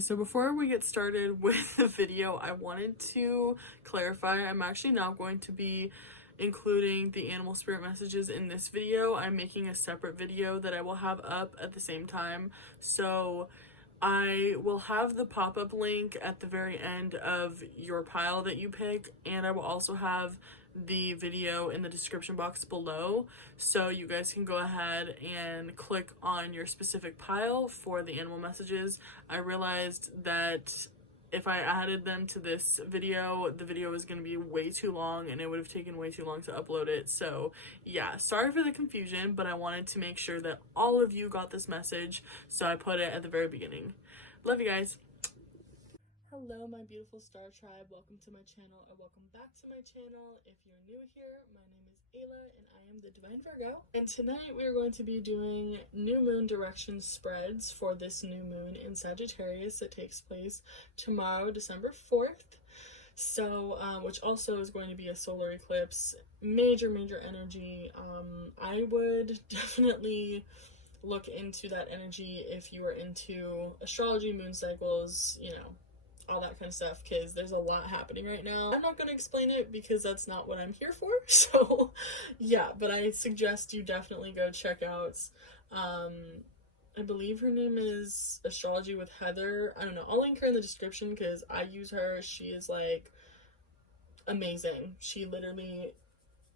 guys, so before we get started with the video, I wanted to clarify I'm actually not going to be including the animal spirit messages in this video. I'm making a separate video that I will have up at the same time. So I will have the pop-up link at the very end of your pile that you pick, and I will also have the video in the description box below, so you guys can go ahead and click on your specific pile for the animal messages. I realized that if I added them to this video, the video was going to be way too long and it would have taken way too long to upload it. So yeah, sorry for the confusion, but I wanted to make sure that all of you got this message, so I put it at the very beginning. Love you guys. Hello my beautiful star tribe, welcome to my channel, or welcome back to my channel. If you're new here, my name is Ayla and I am the Divine Virgo, and tonight we are going to be doing new moon direction spreads for this new moon in Sagittarius that takes place tomorrow, December 4th. So which also is going to be a solar eclipse. Major energy. I would definitely look into that energy if you are into astrology, moon cycles, you know, all that kind of stuff, because there's a lot happening right now. I'm not going to explain it because that's not what I'm here for, so yeah, but I suggest you definitely go check out, I believe her name is Astrology with Heather. I don't know, I'll link her in the description because I use her. She is like amazing. She literally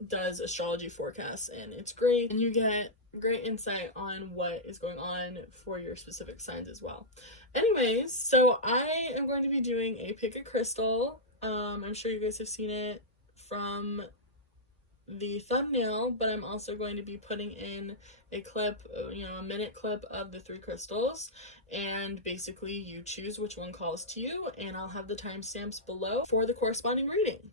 does astrology forecasts and it's great, and you get great insight on what is going on for your specific signs as well. Anyways, so I am going to be doing a pick a crystal. I'm sure you guys have seen it from the thumbnail, but I'm also going to be putting in a clip, you know, a minute clip of the 3 crystals, and basically you choose which one calls to you, and I'll have the timestamps below for the corresponding reading.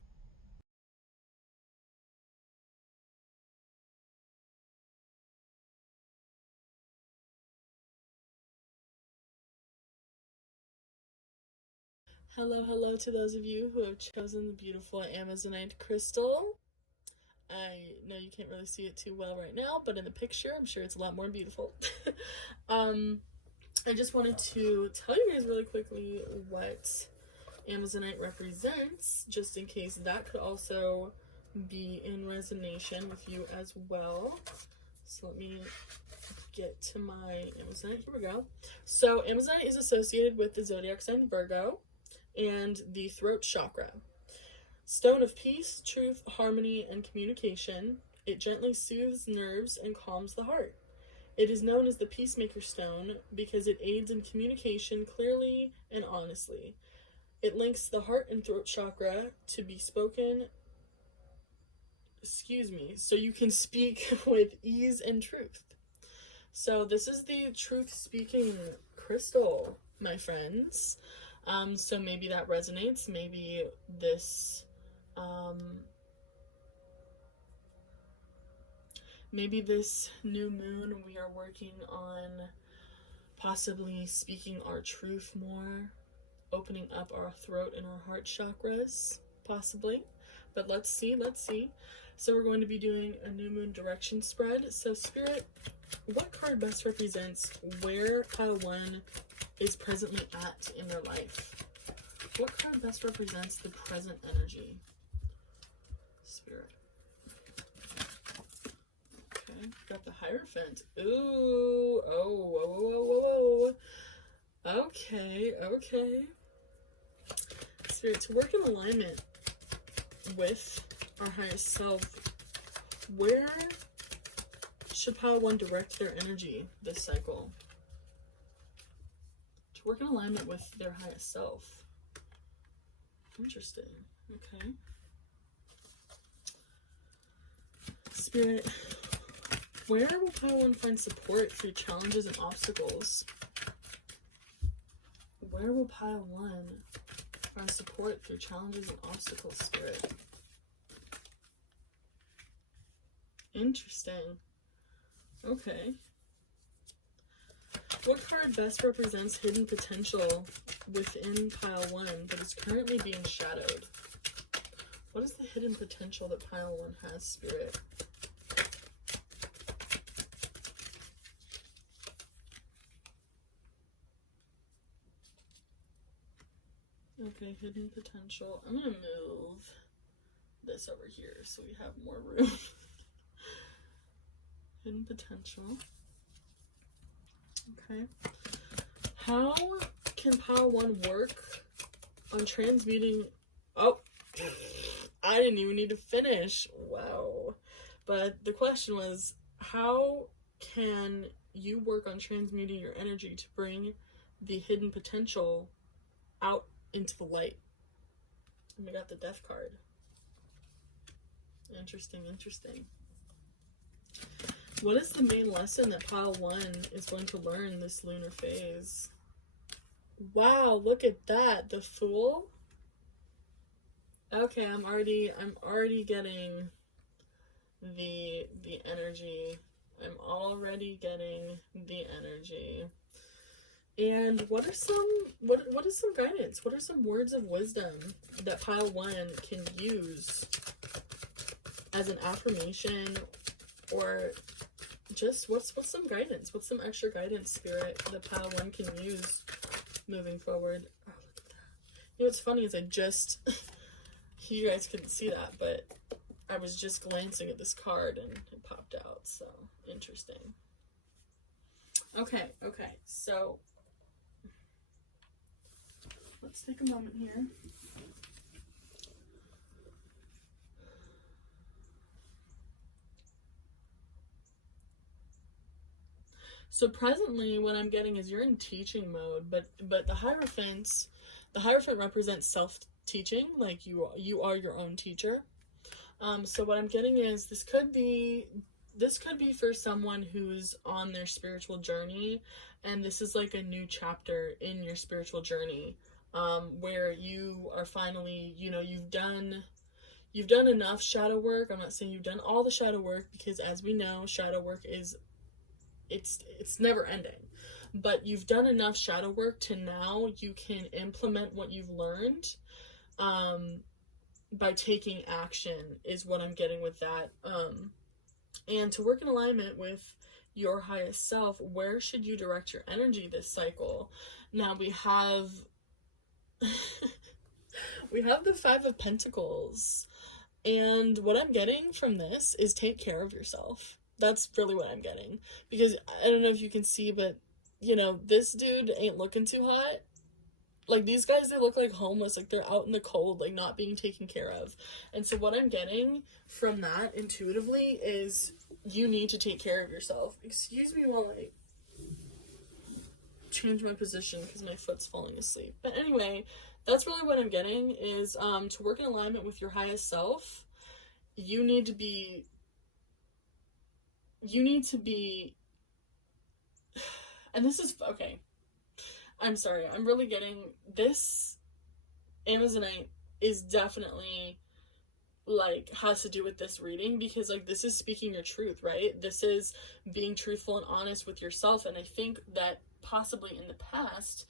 Hello to those of you who have chosen the beautiful Amazonite crystal. I know you can't really see it too well right now, but in the picture, I'm sure it's a lot more beautiful. I just wanted to tell you guys really quickly what Amazonite represents, just in case that could also be in resonance with you as well. So let me get to my Amazonite. Here we go. So Amazonite is associated with the zodiac sign Virgo and the throat chakra. Stone of peace, truth, harmony, and communication. It gently soothes nerves and calms the heart. It is known as the peacemaker stone because it aids in communication clearly and honestly. It links the heart and throat chakra to be spoken, so you can speak with ease and truth. So this is the truth speaking crystal, my friends. So maybe that resonates. Maybe this new moon we are working on possibly speaking our truth more, opening up our throat and our heart chakras, possibly. But let's see. So we're going to be doing a new moon direction spread. So Spirit, what card best represents where pile 1 is presently at in their life? What card best represents the present energy? Spirit. Okay, got the Hierophant. Ooh, oh. Okay. Spirit, to work in alignment with our highest self, where should pile 1 direct their energy this cycle? To work in alignment with their highest self. Interesting. Okay. Spirit, where will pile 1 find support through challenges and obstacles? Where will pile 1 find support through challenges and obstacles, Spirit? Interesting. Okay. What card best represents hidden potential within pile 1 that is currently being shadowed? What is the hidden potential that pile 1 has, Spirit? Okay, hidden potential. I'm gonna move this over here so we have more room. Hidden potential. Okay. How can pile 1 work on transmuting? Oh, I didn't even need to finish. Wow. But the question was, how can you work on transmuting your energy to bring the hidden potential out into the light? And we got the Death card. Interesting, interesting. What is the main lesson that pile 1 is going to learn this lunar phase? Wow, look at that. The Fool. Okay, I'm already getting the energy. I'm already getting the energy. And what is some guidance? What are some words of wisdom that pile 1 can use as an affirmation, or just what's some guidance? What's some extra guidance, Spirit, that pile 1 can use moving forward? Oh, look at that. You know what's funny is I just you guys couldn't see that, but I was just glancing at this card and it popped out. So interesting. Okay, so let's take a moment here. So presently what I'm getting is you're in teaching mode, but the Hierophant represents self-teaching, like you are your own teacher. So what I'm getting is this could be for someone who's on their spiritual journey, and this is like a new chapter in your spiritual journey, where you are finally, you've done enough shadow work. I'm not saying you've done all the shadow work, because as we know, shadow work is it's never ending, but you've done enough shadow work to now you can implement what you've learned by taking action, is what I'm getting with that. And to work in alignment with your highest self, where should you direct your energy this cycle? Now we have the 5 of Pentacles, and what I'm getting from this is take care of yourself. That's really what I'm getting, because I don't know if you can see, but this dude ain't looking too hot. Like, these guys, they look like homeless, like they're out in the cold, like not being taken care of. And so what I'm getting from that intuitively is you need to take care of yourself. Excuse me while I change my position because my foot's falling asleep. But anyway, that's really what I'm getting is to work in alignment with your highest self, you need to be and this is okay, I'm sorry, I'm really getting this. Amazonite is definitely like has to do with this reading, because like this is speaking your truth, right? This is being truthful and honest with yourself. And I think that possibly in the past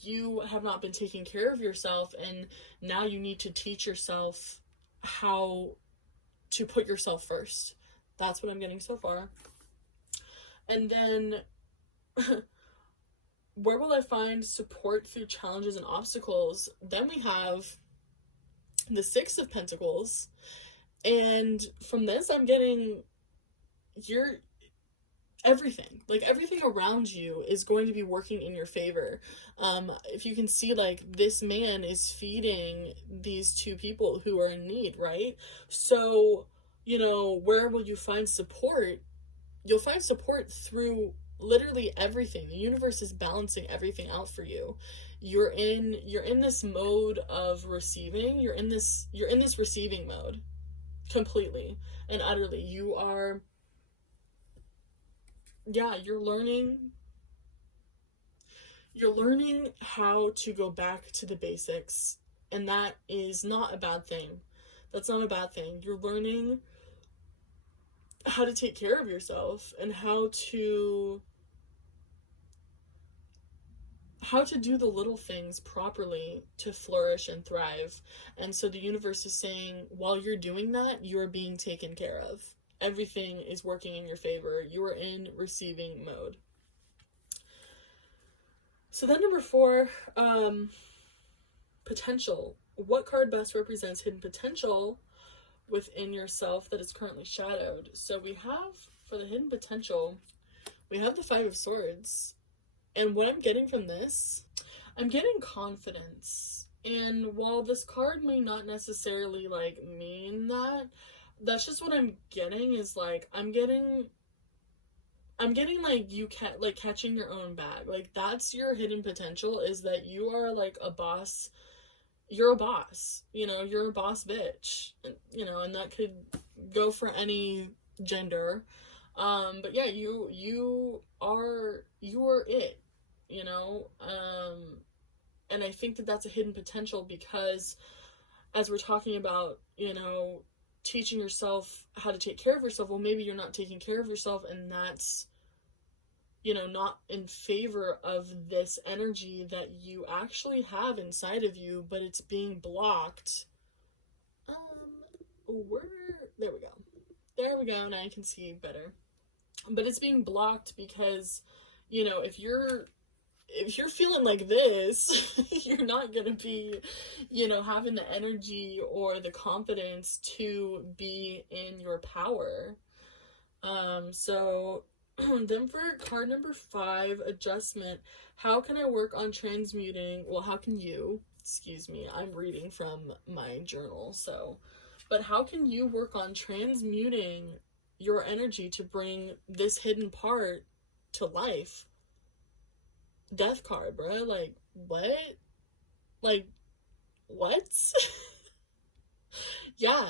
you have not been taking care of yourself, and now you need to teach yourself how to put yourself first. That's what I'm getting so far. And then where will I find support through challenges and obstacles? Then we have the 6 of Pentacles, and from this I'm getting everything around you is going to be working in your favor. If you can see, like, this man is feeding these 2 people who are in need, right? So where will you find support? You'll find support through literally everything. The universe is balancing everything out for you. You're in this mode of receiving. You're in this receiving mode completely and utterly. You're learning how to go back to the basics, and that is not a bad thing. That's not a bad thing. You're learning how to take care of yourself and how to do the little things properly to flourish and thrive. And so the universe is saying, while you're doing that, you're being taken care of. Everything is working in your favor. You are in receiving mode. So then number 4, potential. What card best represents hidden potential within yourself that is currently shadowed? So we have, for the hidden potential, we have the Five of Swords. And what I'm getting from this, I'm getting confidence. And while this card may not necessarily, like, mean that, that's just what I'm getting, is, like, I'm getting, like, you like, catching your own bag. Like, that's your hidden potential, is that you are, like, a boss. You're a boss, you know, you're a boss bitch, you know, and that could go for any gender. But yeah, you are it, you know. And I think that that's a hidden potential, because as we're talking about, you know, teaching yourself how to take care of yourself, well, maybe you're not taking care of yourself, and that's, you know, not in favor of this energy that you actually have inside of you, but it's being blocked. There we go, now I can see better. But it's being blocked because, you know, if you're feeling like this, you're not gonna be, you know, having the energy or the confidence to be in your power. So then for card number 5, adjustment, how can I work on transmuting? Well, how can you, excuse me, I'm reading from my journal, so, but how can you work on transmuting your energy to bring this hidden part to life? Death card, bro. Like, what? Like, what? Yeah.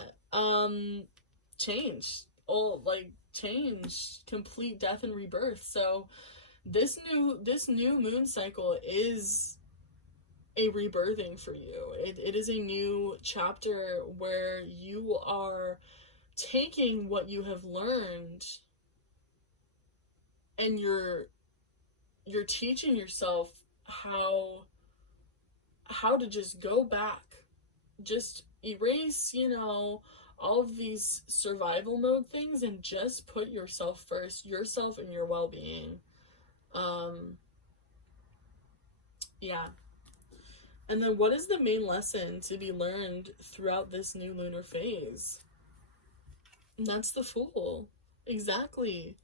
Change. Oh, like, change. Complete death and rebirth. So this new moon cycle is a rebirthing for you. It is a new chapter where you are taking what you have learned, and you're teaching yourself how to just go back, just erase, you know, all of these survival mode things, and just put yourself first, yourself and your well-being. Yeah. And then what is the main lesson to be learned throughout this new lunar phase? And that's the Fool. Exactly.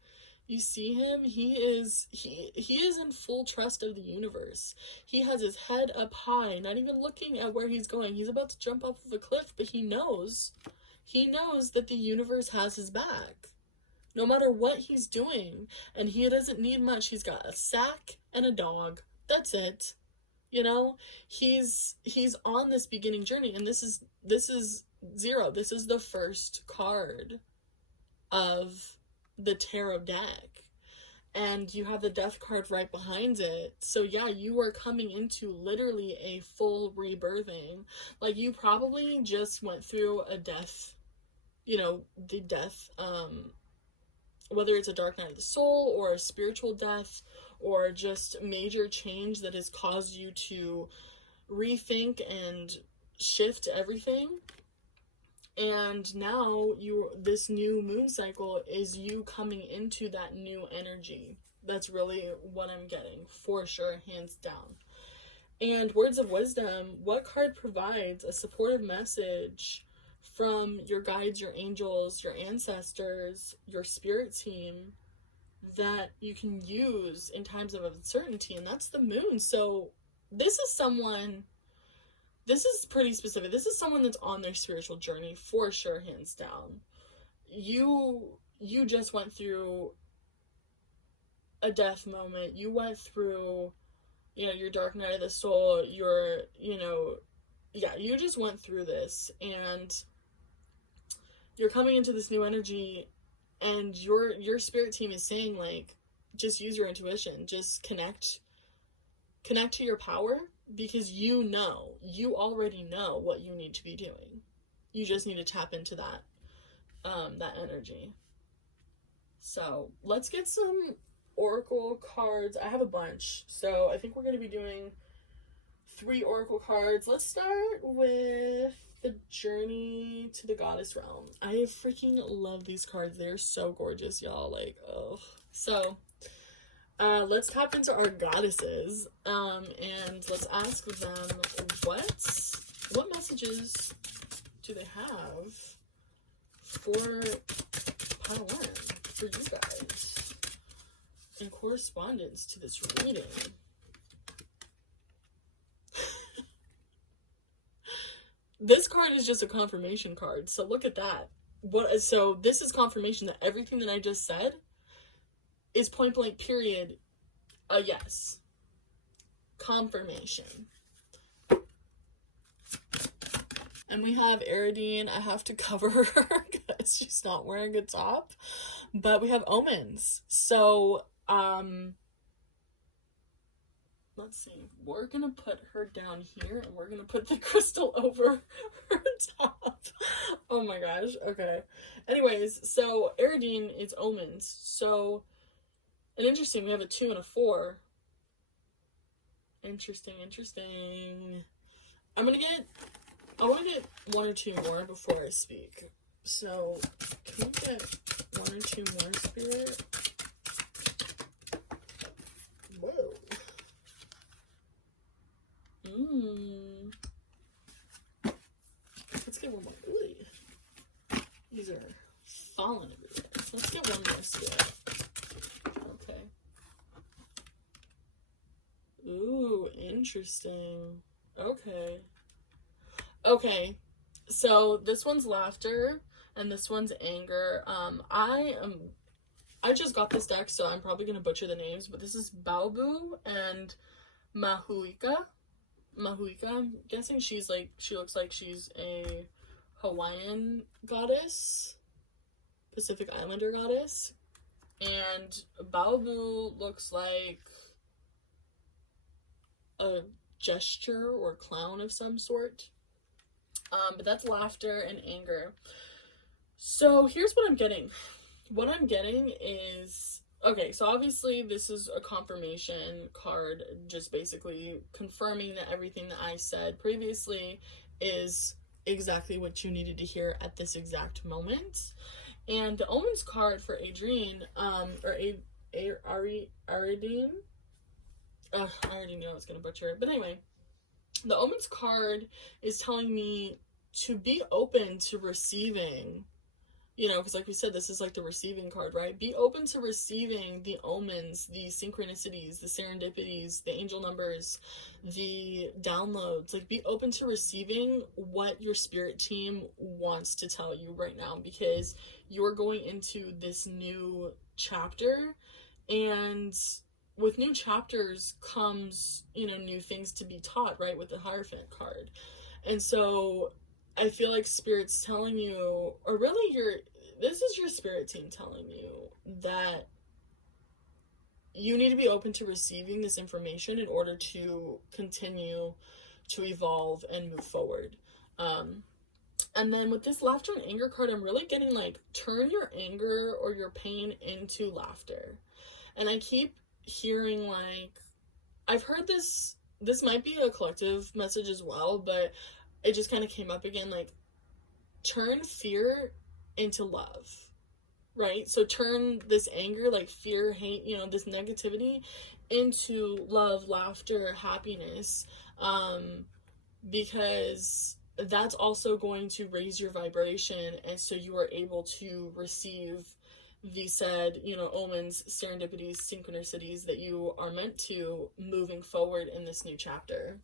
You see him, he is in full trust of the universe. He has his head up high, not even looking at where he's going. He's about to jump off of a cliff, but he knows that the universe has his back, no matter what he's doing. And he doesn't need much. He's got a sack and a dog. That's it. You know, he's on this beginning journey, and this is 0. This is the first card of the tarot deck, and you have the death card right behind it. So yeah, you are coming into literally a full rebirthing. Like, you probably just went through a death, you know, the death, whether it's a dark night of the soul or a spiritual death, or just major change that has caused you to rethink and shift everything. And now this new moon cycle is you coming into that new energy. That's really what I'm getting, for sure, hands down. And words of wisdom, what card provides a supportive message from your guides, your angels, your ancestors, your spirit team, that you can use in times of uncertainty? And that's the moon. So this is pretty specific. This is someone that's on their spiritual journey, for sure, hands down. You just went through a death moment. You went through, you know, your dark night of the soul. You just went through this, and you're coming into this new energy, and your spirit team is saying, like, just use your intuition. Just connect to your power, because you already know what you need to be doing. You just need to tap into that energy. So let's get some oracle cards. I have a bunch, so I think we're going to be doing 3 oracle cards. Let's start with the Journey to the Goddess Realm. I freaking love these cards. They're so gorgeous, y'all. Like, oh. So let's tap into our goddesses, and let's ask them what messages do they have for pile one, for you guys, in correspondence to this reading. This card is just a confirmation card, so look at that. So this is confirmation that everything that I just said is point blank period a yes. Confirmation. And we have Aragonite. I have to cover her because she's not wearing a top. But we have omens. So, let's see. We're going to put her down here, and we're going to put the crystal over her top. Oh my gosh. Okay. Anyways, so Aragonite is omens. So, and interesting, we have a 2 and a 4. Interesting. I want to get 1 or 2 more before I speak. So, can we get 1 or 2 more, Spirit? Whoa. Let's get 1 more. Ooh. These are falling everywhere. Let's get 1 more, Spirit. Okay. Ooh, interesting. Okay, so this one's laughter and this one's anger. I just got this deck, so I'm probably gonna butcher the names, but this is Baobu and Mahuika. I'm guessing she looks like she's a Hawaiian goddess, Pacific Islander goddess, and Baobu looks like a gesture or clown of some sort. But that's laughter and anger. So here's what I'm getting. What I'm getting is, okay, so obviously this is a confirmation card, just basically confirming that everything that I said previously is exactly what you needed to hear at this exact moment. And the omens card for Adrienne, or Aridine, I already knew I was going to butcher it. But anyway, the omens card is telling me to be open to receiving, because like we said, this is like the receiving card, right? Be open to receiving the omens, the synchronicities, the serendipities, the angel numbers, the downloads. Like, be open to receiving what your spirit team wants to tell you right now, because you're going into this new chapter, and with new chapters comes, new things to be taught, right? With the Hierophant card. And so I feel like Spirit's telling you, or really this is your spirit team telling you that you need to be open to receiving this information in order to continue to evolve and move forward. And then with this laughter and anger card, I'm really getting like, turn your anger or your pain into laughter. And I keep hearing, like, I've heard this might be a collective message as well, but it just kind of came up again, like, turn fear into love, right? So turn this anger, like fear, hate, this negativity, into love, laughter, happiness, because that's also going to raise your vibration, and so you are able to receive the said, omens, serendipities, synchronicities that you are meant to moving forward in this new chapter.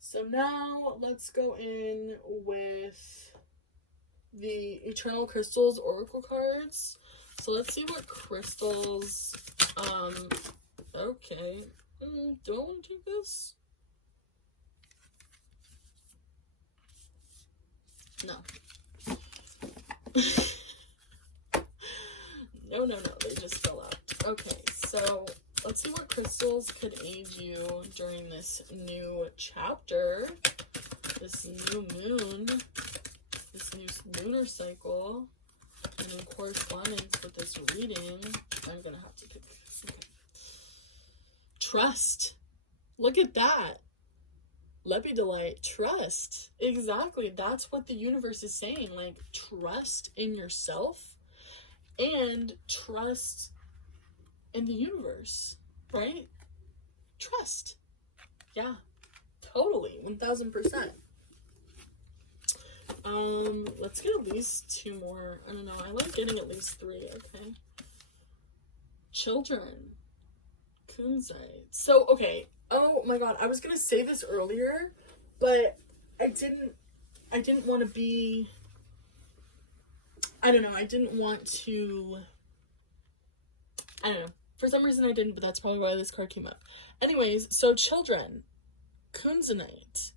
So now let's go in with the Eternal Crystals Oracle cards. So let's see what crystals, okay, do I want to take this? No. No, they just fell out. Okay, so let's see what crystals could aid you during this new chapter, this new moon, this new lunar cycle, and in correspondence with this reading, I'm gonna have to pick. Okay. Trust. Look at that. Lepidolite, trust. Exactly. That's what the universe is saying. Like, trust in yourself and trust in the universe, right? Trust. Yeah, totally. 1000%. Let's get at least 2 more. I don't know. I like getting at least 3. Okay. Children. Kunzite. So, okay. Oh my god. I was gonna say this earlier, but I didn't want to be... I don't know. I didn't want to... I don't know. For some reason I didn't, but that's probably why this card came up. Anyways, so children. Kunzite.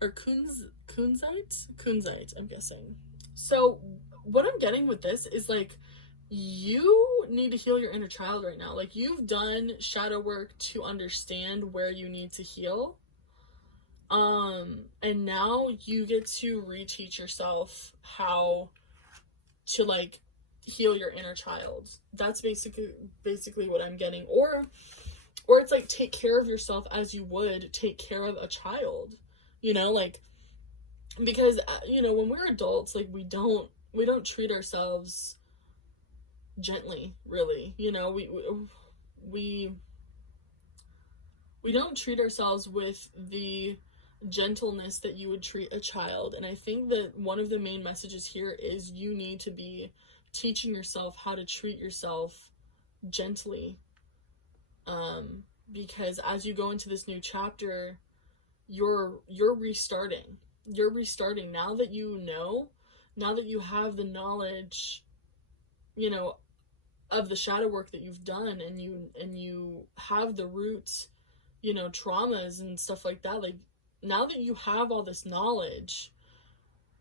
Or Kunzite, I'm guessing. So what I'm getting with this is like, you need to heal your inner child right now. Like, you've done shadow work to understand where you need to heal. And now you get to reteach yourself how to like heal your inner child. That's basically what I'm getting. Or it's like, take care of yourself as you would take care of a child. You know, like, because, you know, when we're adults, like, we don't treat ourselves gently, really. You know, we don't treat ourselves with the gentleness that you would treat a child. And I think that one of the main messages here is you need to be teaching yourself how to treat yourself gently. Because as you go into this new chapter, you're restarting. You're restarting now that you know, now that you have the knowledge, you know, of the shadow work that you've done, and you have the root, you know, traumas and stuff like that. Like, now that you have all this knowledge,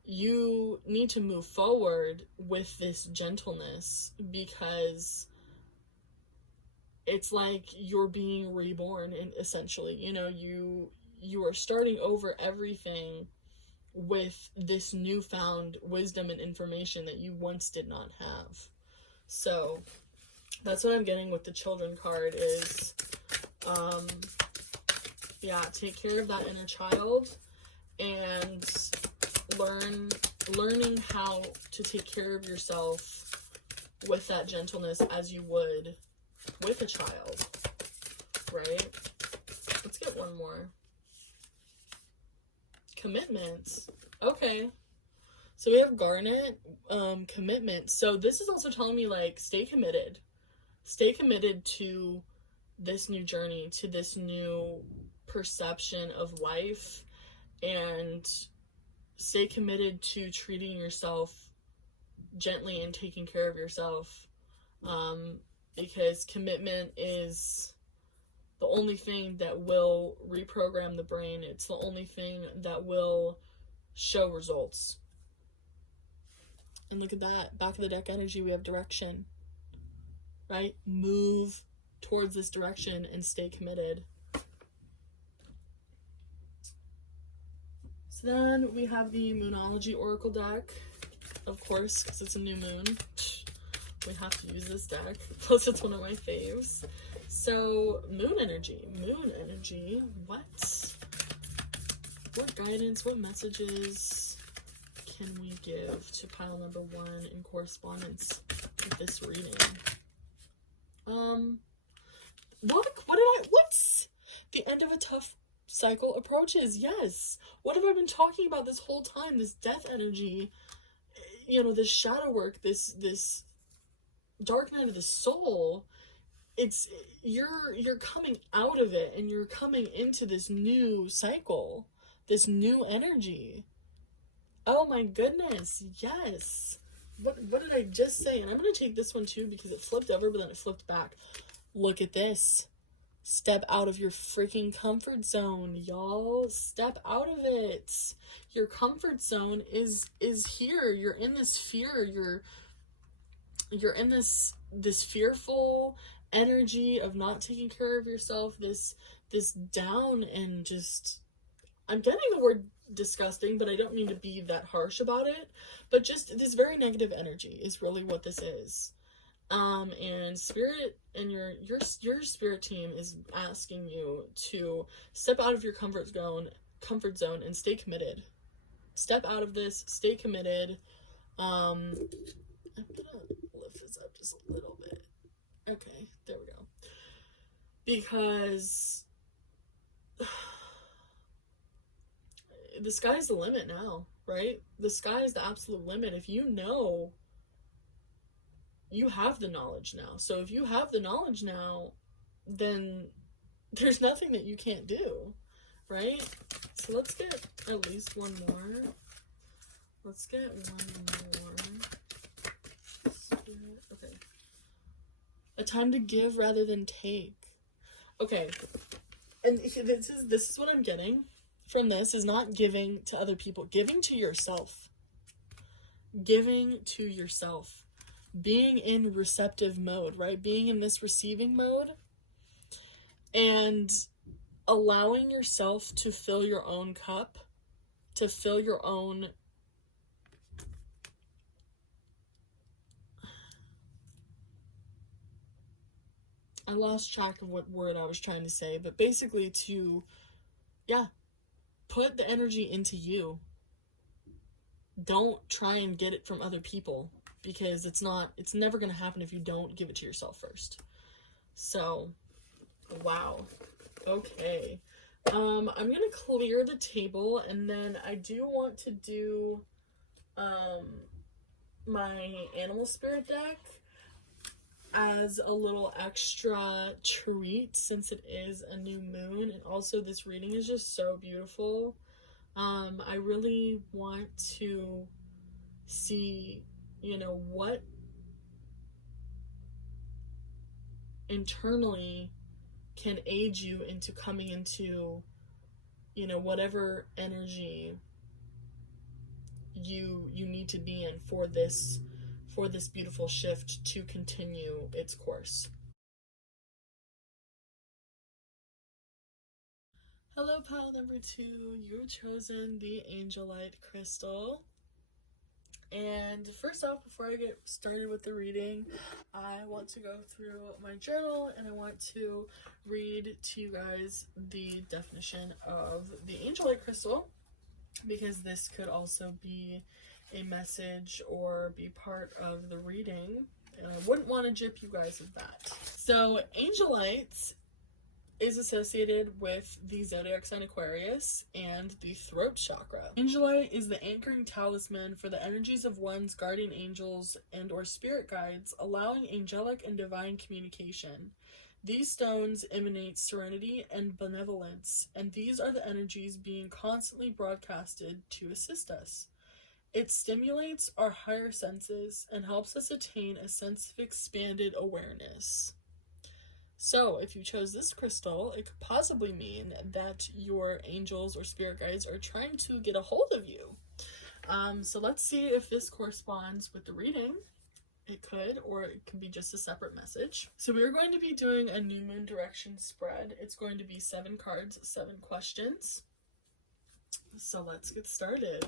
you need to move forward with this gentleness, because it's like you're being reborn, and essentially, you know, you are starting over everything with this newfound wisdom and information that you once did not have. So that's what I'm getting with the children card is, yeah, take care of that inner child and learning how to take care of yourself with that gentleness as you would with a child, right? Let's get one more. Commitment. Okay. So we have Garnet, commitment. So this is also telling me, like, stay committed. Stay committed to this new journey, to this new perception of life, and stay committed to treating yourself gently and taking care of yourself. Because commitment is the only thing that will reprogram the brain. It's the only thing that will show results. And look at that. Back of the deck energy, we have direction. Right? Move towards this direction and stay committed. So then we have the Moonology Oracle deck. Of course, because it's a new moon. We have to use this deck. Plus, it's one of my faves. So, moon energy. What guidance, what messages can we give to pile number 1 in correspondence with this reading? What's the end of a tough cycle approaches? Yes. What have I been talking about this whole time? This death energy, you know, this shadow work, this dark night of the soul. It's you're coming out of it, and you're coming into this new cycle, this new energy. Oh my goodness, yes. What did I just say? And I'm going to take this one too, because it flipped over, but then it flipped back. Look at this. Step out of your freaking comfort zone, y'all. Step out of it. Your comfort zone is here. You're in this fear. You're in this fearful energy of not taking care of yourself, this down, and just, I'm getting the word disgusting, but I don't mean to be that harsh about it, but just this very negative energy is really what this is. And spirit and your spirit team is asking you to step out of your comfort zone comfort zone and stay committed. Step out of this, stay committed. I'm gonna lift this up just a little bit. Okay, there we go. Because the sky's the limit now, right? The sky is the absolute limit. If you know, you have the knowledge now. So if you have the knowledge now, then there's nothing that you can't do, right? So let's get at least one more. Let's get one more. Okay. A time to give rather than take. Okay. And this is what I'm getting from this, is not giving to other people, giving to yourself. Giving to yourself. Being in receptive mode, right? Being in this receiving mode and allowing yourself to fill your own cup, to fill your own I lost track of what word I was trying to say, but basically to, put the energy into you. Don't try and get it from other people, because it's never going to happen if you don't give it to yourself first. So, wow. Okay. I'm going to clear the table, and then I do want to do my animal spirit deck as a little extra treat, since it is a new moon, and also this reading is just so beautiful. I really want to see, what internally can aid you into coming into, whatever energy you need to be in for this beautiful shift to continue its course. Hello, pile number 2. You've chosen the Angelite crystal. And first off, before I get started with the reading, I want to go through my journal and I want to read to you guys the definition of the Angelite crystal, because this could also be a message or be part of the reading, and I wouldn't want to gyp you guys of that. So Angelite is associated with the zodiac sign Aquarius and the throat chakra. Angelite is the anchoring talisman for the energies of one's guardian angels and or spirit guides, allowing angelic and divine communication. These stones emanate serenity and benevolence, and these are the energies being constantly broadcasted to assist us. It stimulates our higher senses and helps us attain a sense of expanded awareness. So, if you chose this crystal, it could possibly mean that your angels or spirit guides are trying to get a hold of you. So let's see if this corresponds with the reading. It could, or it could be just a separate message. So we are going to be doing a new moon direction spread. It's going to be 7 cards, 7 questions. So let's get started.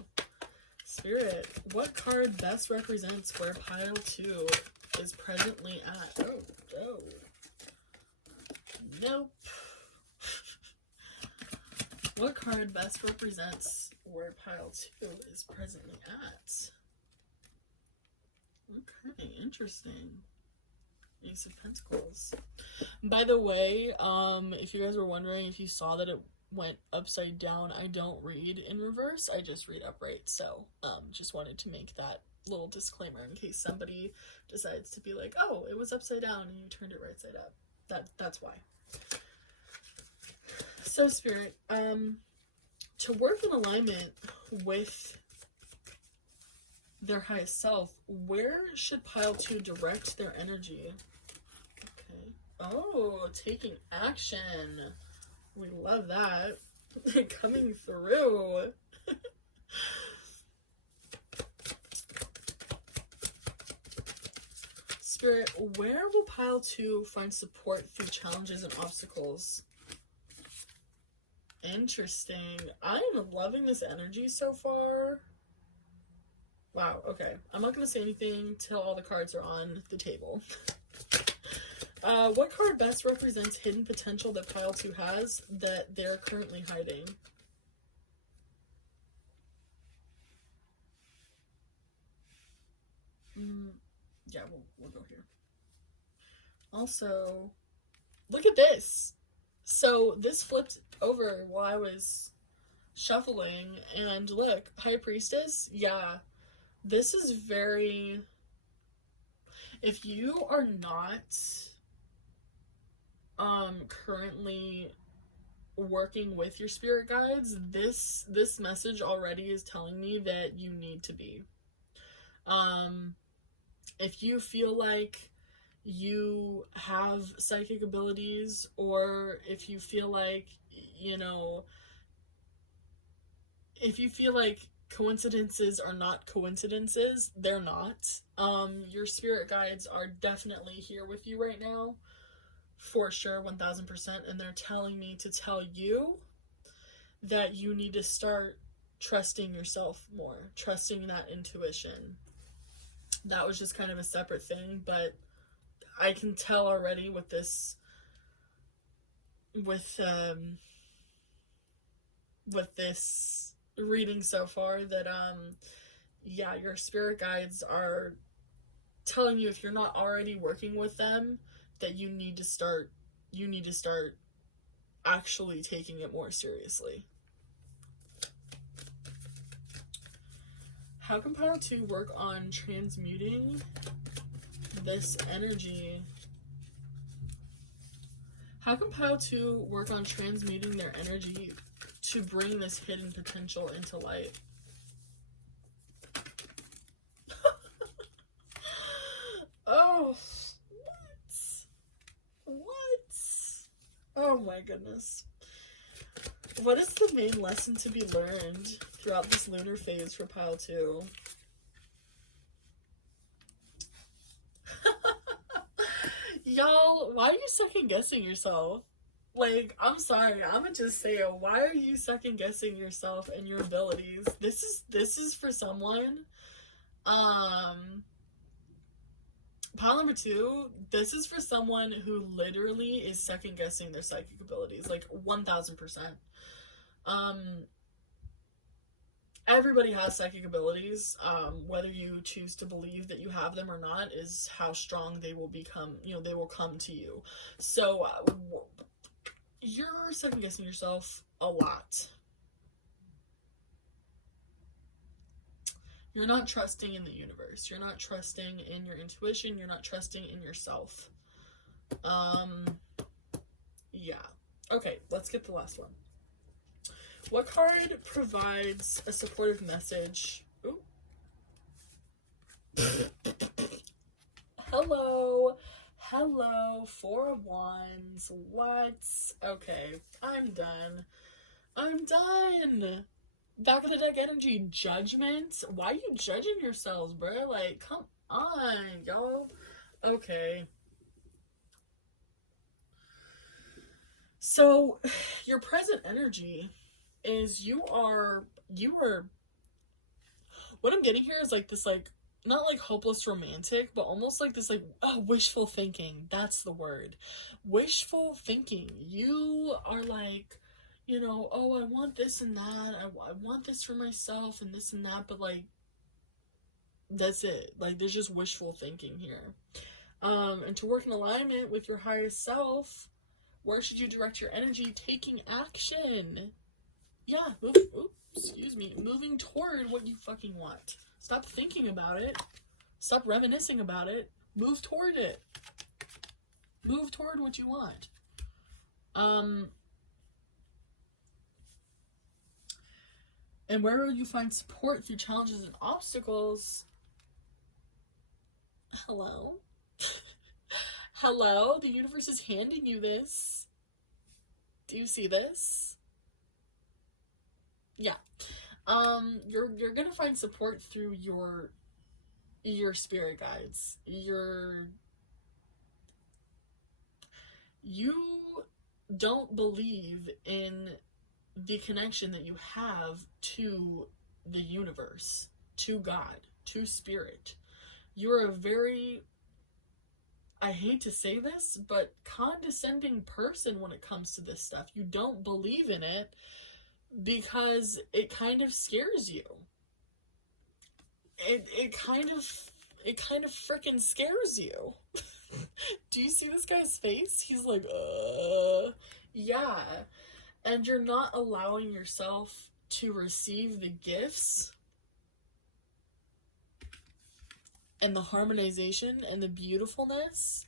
Spirit, what card best represents where pile 2 is presently at? Oh. Nope. What card best represents where pile 2 is presently at? Okay, interesting. Ace of Pentacles. By the way, if you guys were wondering, if you saw that it went upside down, I don't read in reverse, I just read upright. So just wanted to make that little disclaimer in case somebody decides to be like, oh, it was upside down and you turned it right side up. That's why. So Spirit, to work in alignment with their highest self, where should pile 2 direct their energy? Okay. Oh, taking action. We love that. Coming through. Spirit, where will pile 2 find support through challenges and obstacles? Interesting. I am loving this energy so far. Wow, okay. I'm not going to say anything till all the cards are on the table. What card best represents hidden potential that pile 2 has that they're currently hiding? yeah, we'll go here. Also, look at this. So this flipped over while I was shuffling, and look, High Priestess, yeah, this is very, if you are not currently working with your spirit guides, this message already is telling me that you need to be. If you feel like you have psychic abilities, or if you feel like, you know, if you feel like coincidences are not coincidences, they're not. Your spirit guides are definitely here with you right now, for sure, 1000%, and they're telling me to tell you that you need to start trusting yourself more, trusting that intuition. That was just kind of a separate thing, but I can tell already with this, with this reading so far, that yeah, your spirit guides are telling you, if you're not already working with them, that you need to start actually taking it more seriously. How can Pile 2 work on transmuting this energy? How can Pile 2 work on transmuting their energy to bring this hidden potential into light? Oh, what? Oh my goodness. What is the main lesson to be learned throughout this lunar phase for Pile 2? Y'all, why are you second guessing yourself? Like, I'm sorry, I'm gonna just say it. Why are you second guessing yourself and your abilities? This is for someone. Pile number 2, this is for someone who literally is second guessing their psychic abilities, like 1000%. Everybody has psychic abilities. Whether you choose to believe that you have them or not is how strong they will become, you know, they will come to you. So you're second guessing yourself a lot. You're not trusting in the universe. You're not trusting in your intuition. You're not trusting in yourself. Yeah. Okay, let's get the last one. What card provides a supportive message? Ooh. Hello. Hello. 4 of Wands. What? Okay, I'm done. Back of the deck energy. Judgment. Why are you judging yourselves, bro? Like, come on, y'all. Okay. So, your present energy is you are, what I'm getting here is like this, like, not like hopeless romantic, but almost like this, like, wishful thinking. That's the word. Wishful thinking. You are like, you know, oh, I want this and that. I want this for myself and this and that, but like, that's it. Like, there's just wishful thinking here. And to work in alignment with your highest self, where should you direct your energy? Taking action. Yeah, moving toward what you fucking want. Stop thinking about it. Stop reminiscing about it. Move toward it. Move toward what you want. And where will you find support through challenges and obstacles? Hello? Hello? The universe is handing you this. Do you see this? Yeah. You're gonna find support through your spirit guides. You don't believe in the connection that you have to the universe, to God, to spirit. You're a very, I hate to say this, but condescending person when it comes to this stuff. You don't believe in it because it kind of scares you. It kind of, it kind of freaking scares you. Do you see this guy's face? He's like, yeah. And you're not allowing yourself to receive the gifts and the harmonization and the beautifulness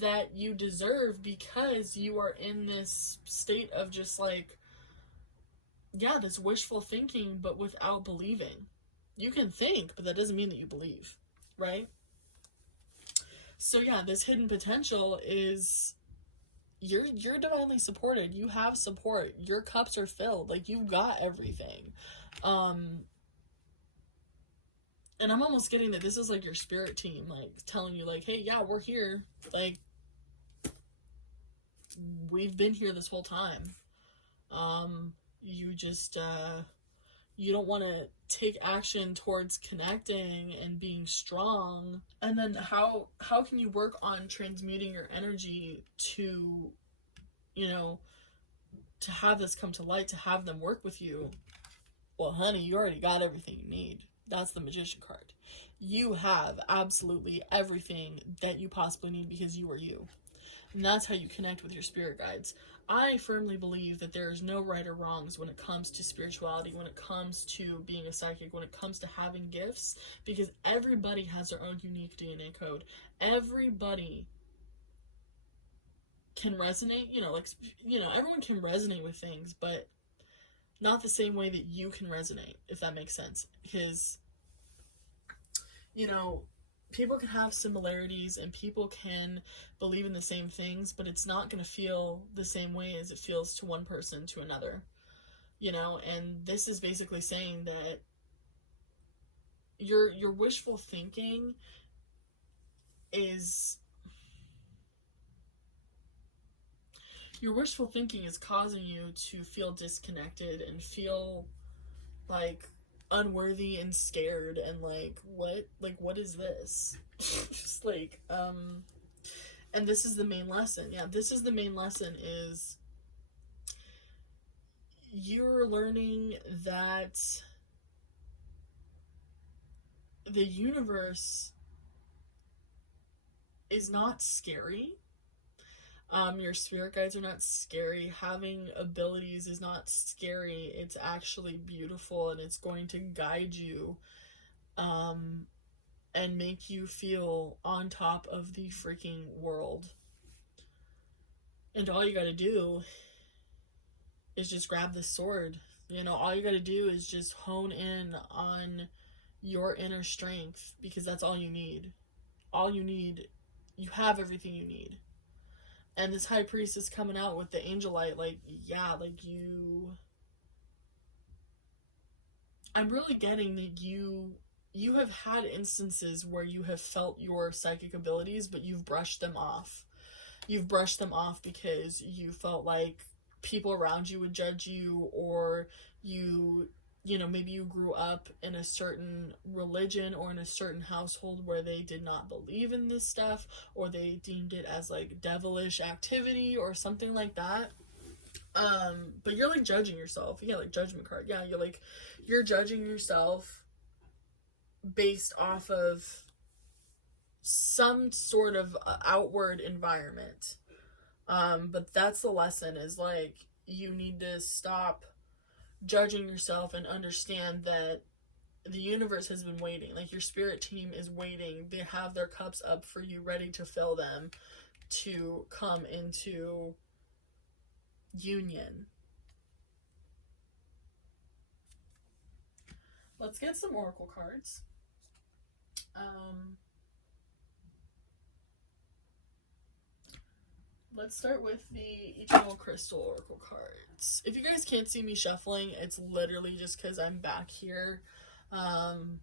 that you deserve, because you are in this state of just like, yeah, this wishful thinking, but without believing. You can think, but that doesn't mean that you believe, right? So yeah, this hidden potential is, you're divinely supported. You have support. Your cups are filled. Like, you've got everything. And I'm almost getting that this is like your spirit team, like telling you like, hey, yeah, we're here. Like, we've been here this whole time. You just, you don't want to take action towards connecting and being strong. And then how can you work on transmuting your energy to, you know, to have this come to light, to have them work with you? Well, honey, you already got everything you need. That's the Magician card. You have absolutely everything that you possibly need, because you are you. And that's how you connect with your spirit guides. I firmly believe that there is no right or wrongs when it comes to spirituality, when it comes to being a psychic, when it comes to having gifts, because everybody has their own unique DNA code. Everybody can resonate, everyone can resonate with things, but not the same way that you can resonate, if that makes sense. Because, people can have similarities and people can believe in the same things, but it's not going to feel the same way as it feels to one person to another, and this is basically saying that your wishful thinking is causing you to feel disconnected and feel like unworthy and scared and like what is this? Just like and this is the main lesson. This is the main lesson, is you're learning that the universe is not scary. Your spirit guides are not scary. Having abilities is not scary. It's actually beautiful, and it's going to guide you and make you feel on top of the freaking world. And all you gotta do is just grab this sword. All you gotta do is just hone in on your inner strength, because that's all you need. You have everything you need. And this high priest is coming out with the Angelite, I'm really getting that you have had instances where you have felt your psychic abilities, but you've brushed them off. You've brushed them off because you felt like people around you would judge you, or maybe you grew up in a certain religion or in a certain household where they did not believe in this stuff, or they deemed it as like devilish activity or something like that. But you're like judging yourself. Like judgment card. You're judging yourself based off of some sort of outward environment. But that's the lesson, is like, you need to stop judging yourself and understand that the universe has been waiting. Like, your spirit team is waiting. They have their cups up for you, ready to fill them, to come into union. Let's get some oracle cards. Let's start with the Eternal Crystal Oracle cards. If you guys can't see me shuffling, it's literally just because I'm back here. I'm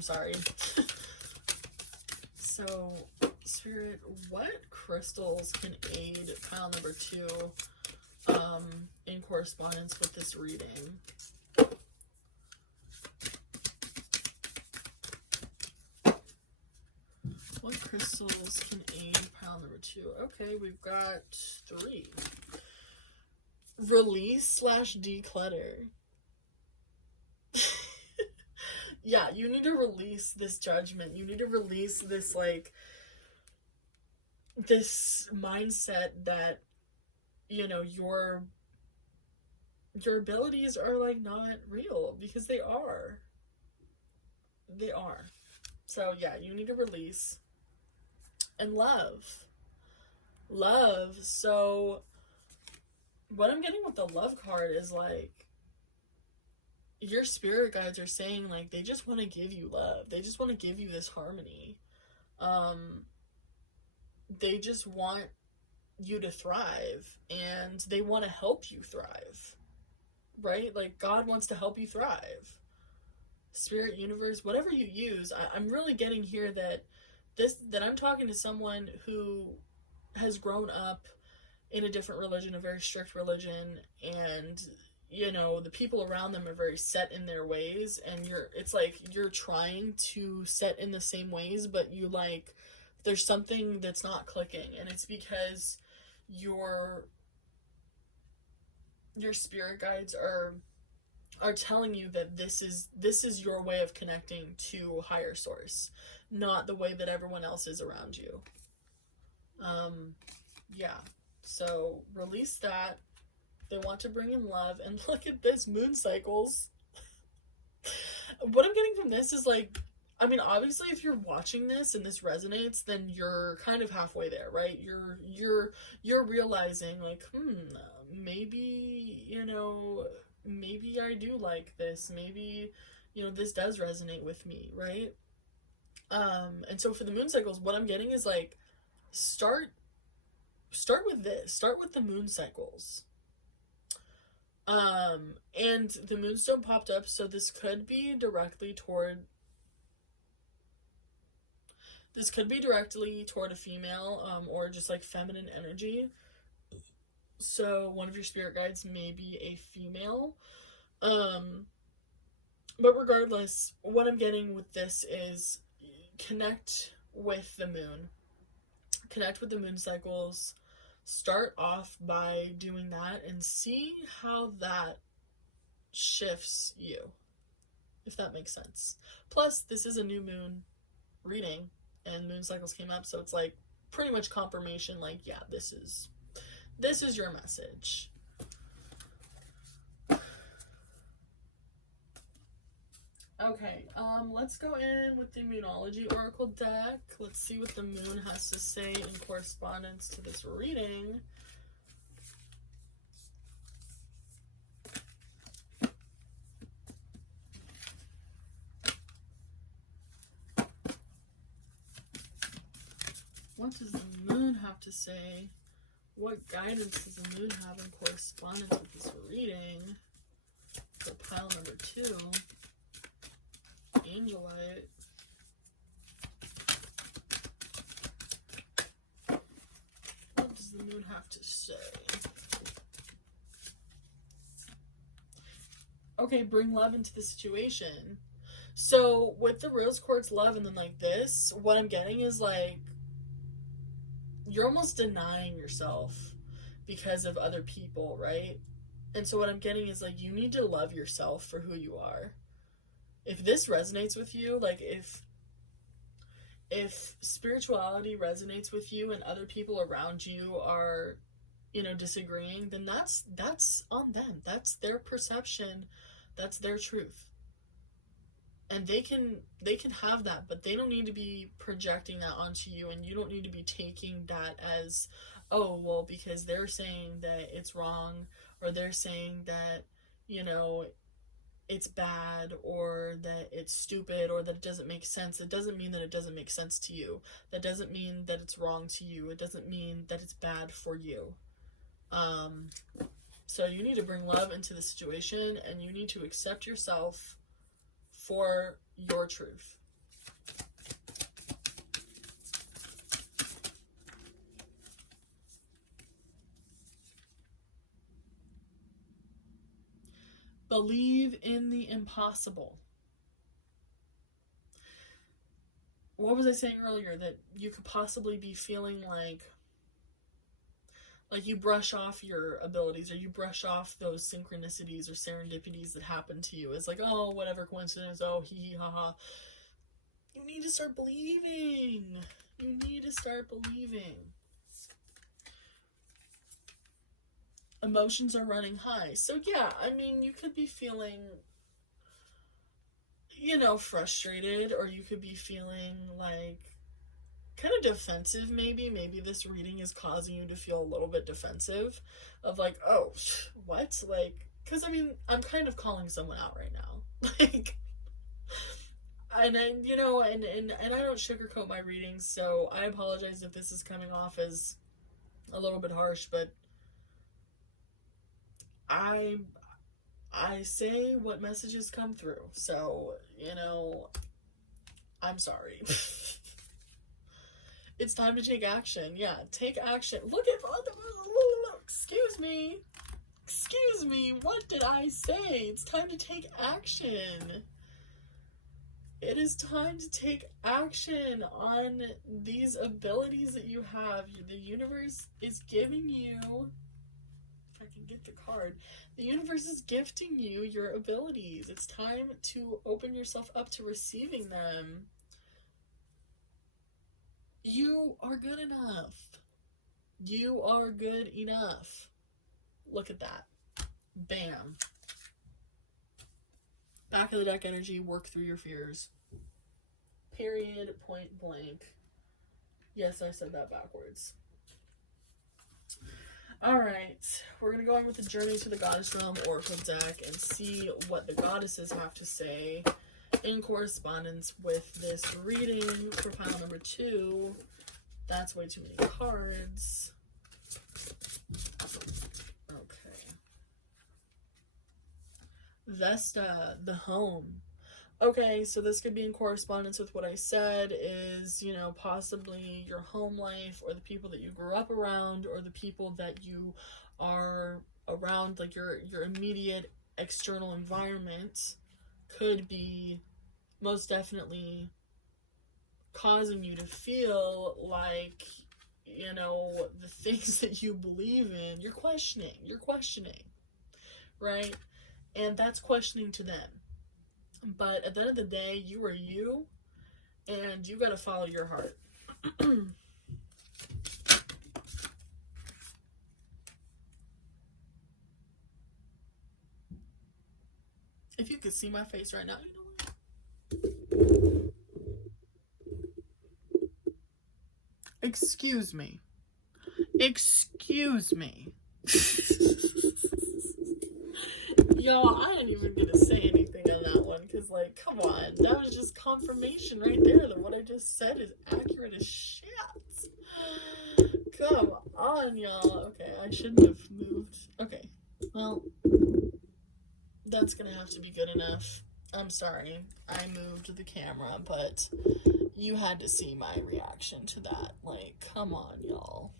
sorry. So, Spirit, what crystals can aid pile number 2 in correspondence with this reading? What crystals can aid pile number 2? Okay, we've got 3. Release / declutter. yeah, you need to release this judgment. You need to release this, like, this mindset that, you know, your abilities are, like, not real, because they are. They are. So, yeah, you need to release. And love. Love. So, what I'm getting with the love card is, like, your spirit guides are saying, like, they just want to give you love. They just want to give you this harmony. They just want you to thrive, and they want to help you thrive, right? Like, God wants to help you thrive. Spirit, universe, whatever you use. I'm really getting here that I'm talking to someone who has grown up in a different religion, a very strict religion, and, you know, the people around them are very set in their ways, and it's like you're trying to set in the same ways, but you, like, there's something that's not clicking, and it's because your spirit guides are telling you that this is your way of connecting to higher source, not the way that everyone else is around you. Yeah. So release that. They want to bring in love, and look at this, moon cycles. What I'm getting from this is, like, I mean, obviously, if you're watching this and this resonates, then you're kind of halfway there, right? You're realizing, like, maybe, you know, maybe I do like this. Maybe, you know, this does resonate with me, right? And so for the moon cycles, what I'm getting is, like, start with this. Start with the moon cycles. And the moonstone popped up, so this could be directly toward a female, or just, like, feminine energy. So one of your spirit guides may be a female. But regardless, what I'm getting with this is connect with the moon. Connect with the moon cycles. Start off by doing that and see how that shifts you, if that makes sense. Plus, this is a new moon reading, and moon cycles came up, so it's, like, pretty much confirmation, like, yeah, this is your message. Okay, let's go in with the Moonology Oracle deck. Let's see what the moon has to say in correspondence to this reading. What does the moon have to say? What guidance does the moon have in correspondence with this reading? For pile number 2. Angelite. What does the moon have to say? Okay, bring love into the situation. So with the rose quartz love and then, like, this, what I'm getting is, like, you're almost denying yourself because of other people, right? And so what I'm getting is, like, you need to love yourself for who you are. If this resonates with you, like, if spirituality resonates with you and other people around you are, you know, disagreeing, then that's on them. That's their perception. That's their truth. And they can have that, but they don't need to be projecting that onto you, and you don't need to be taking that as, oh, well, because they're saying that it's wrong, or they're saying that, you know, it's bad, or that it's stupid, or that it doesn't make sense. It doesn't mean that it doesn't make sense to you. That doesn't mean that it's wrong to you. It doesn't mean that it's bad for you. So you need to bring love into the situation, and you need to accept yourself for your truth. Believe in the impossible. What was I saying earlier? That you could possibly be feeling like like you brush off your abilities, or you brush off those synchronicities or serendipities that happen to you. It's like, oh, whatever, coincidence, oh, hee hee ha ha. You need to start believing. You need to start believing. Emotions are running high. So yeah, I mean, you could be feeling, you know, frustrated, or you could be feeling like kind of defensive. Maybe this reading is causing you to feel a little bit defensive of like, oh, what? Like, because I mean, I'm kind of calling someone out right now. Like, and then, you know, and I don't sugarcoat my readings, so I apologize if this is coming off as a little bit harsh, but I say what messages come through. So, you know, I'm sorry. It's time to take action. Yeah, take action. Look at, excuse me. Excuse me, what did I say? It's time to take action. It is time to take action on these abilities that you have. The universe is giving you, if I can get the card, the universe is gifting you your abilities. It's time to open yourself up to receiving them. You are good enough. You are good enough. Look at that. Bam. Back of the deck energy, work through your fears. Period, point blank. Yes, I said that backwards. Alright, we're going to go on with the Journey to the Goddess Realm Oracle deck and see what the goddesses have to say in correspondence with this reading for pile number 2. That's way too many cards. Okay. Vesta, the home. Okay, so this could be in correspondence with what I said is, you know, possibly your home life, or the people that you grew up around, or the people that you are around, like your immediate external environment could be most definitely causing you to feel like, you know, the things that you believe in, you're questioning, right? And that's questioning to them. But at the end of the day, you are you, and you got to follow your heart. If you could see my face right now, you know what? Excuse me. Excuse me. Y'all, I didn't even get to say anything on that one, because, like, come on. That was just confirmation right there that what I just said is accurate as shit. Come on, y'all. Okay, I shouldn't have moved. Okay, well, that's gonna have to be good enough. I'm sorry, I moved the camera, but you had to see my reaction to that. Like, come on, y'all.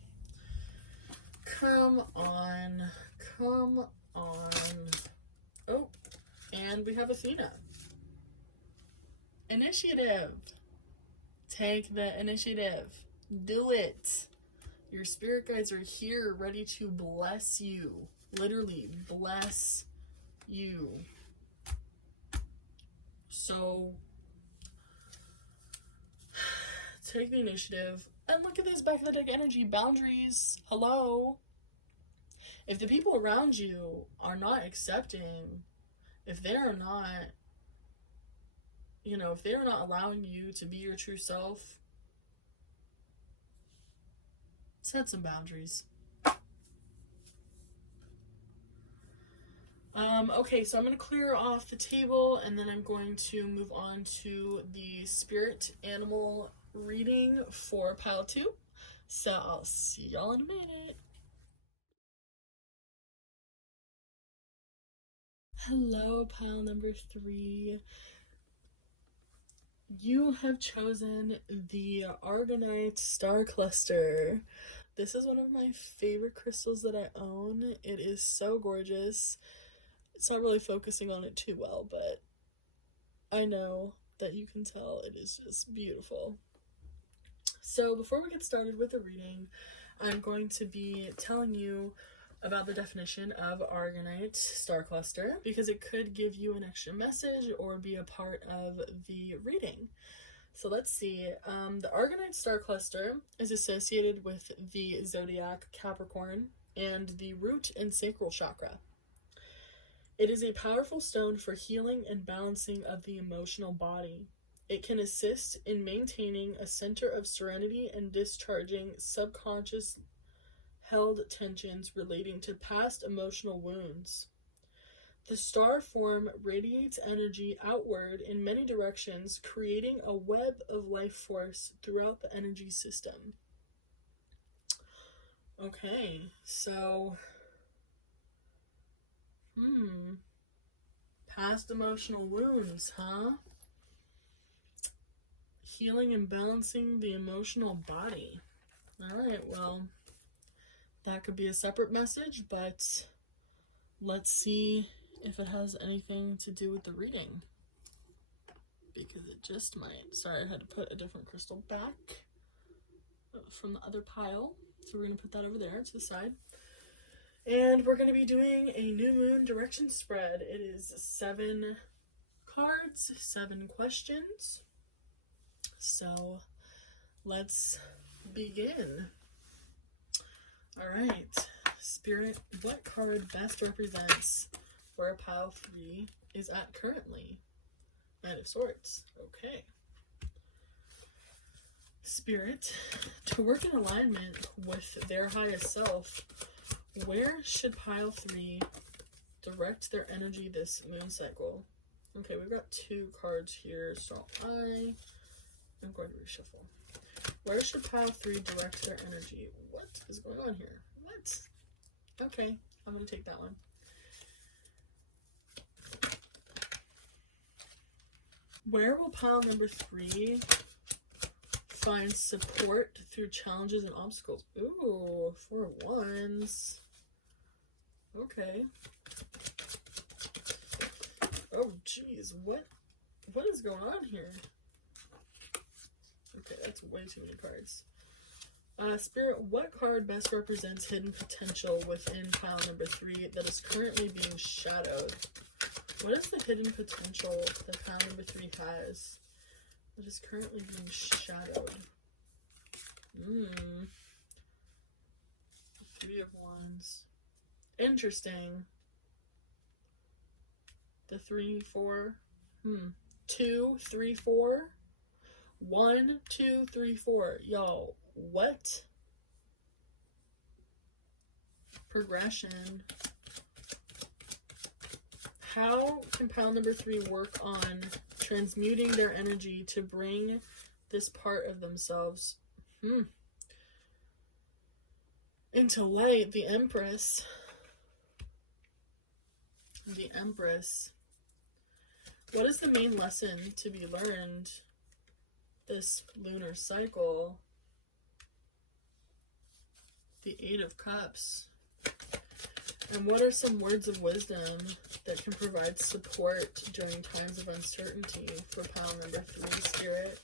Come on. Come on. Oh, and we have Athena. Initiative. Take the initiative. Do it. Your spirit guides are here, ready to bless you. Literally, bless you. So, take the initiative. And look at this back of the deck energy. Boundaries. Hello. If the people around you are not accepting, if they are not, you know, if they are not allowing you to be your true self, set some boundaries. Okay, so I'm going to clear off the table, and then I'm going to move on to the spirit animal reading for pile 2. So I'll see y'all in a minute. Hello, pile number 3. You have chosen the Aragonite star cluster. This is one of my favorite crystals that I own. It is so gorgeous. It's not really focusing on it too well, but I know that you can tell it is just beautiful. So before we get started with the reading, I'm going to be telling you about the definition of Aragonite star cluster because it could give you an extra message or be a part of the reading. So let's see. The Aragonite star cluster is associated with the zodiac Capricorn and the root and sacral chakra. It is a powerful stone for healing and balancing of the emotional body. It can assist in maintaining a center of serenity and discharging subconscious held tensions relating to past emotional wounds. The star form radiates energy outward in many directions, creating a web of life force throughout the energy system. Okay, so, past emotional wounds, huh? Healing and balancing the emotional body. All right, well, that could be a separate message, but let's see if it has anything to do with the reading. Because it just might. Sorry, I had to put a different crystal back from the other pile. So we're going to put that over there to the side. And we're going to be doing a new moon direction spread. It is 7 cards, 7 questions. So let's begin. All right, Spirit, what card best represents where pile 3 is at currently? Knight of Swords. Okay. Spirit, to work in alignment with their highest self, where should pile 3 direct their energy this moon cycle? Okay, we've got 2 cards here, so I am going to reshuffle. Where should pile 3 direct their energy? What is going on here? What? Okay, I'm going to take that one. Where will pile number 3 find support through challenges and obstacles? Ooh, 4 wands. Okay. Oh, geez, what is going on here? Okay, that's way too many cards. Spirit, what card best represents hidden potential within pile number 3 that is currently being shadowed? What is the hidden potential that pile number 3 has that is currently being shadowed? 3 of Wands. Interesting. The 3, 4. 2, 3, 4. 1, 2, 3, 4. Y'all, what? Progression. How can pile number 3 work on transmuting their energy to bring this part of themselves into light? The Empress. The Empress. What is the main lesson to be learned this lunar cycle? The 8 of Cups. And what are some words of wisdom that can provide support during times of uncertainty for pile number 3, Spirit?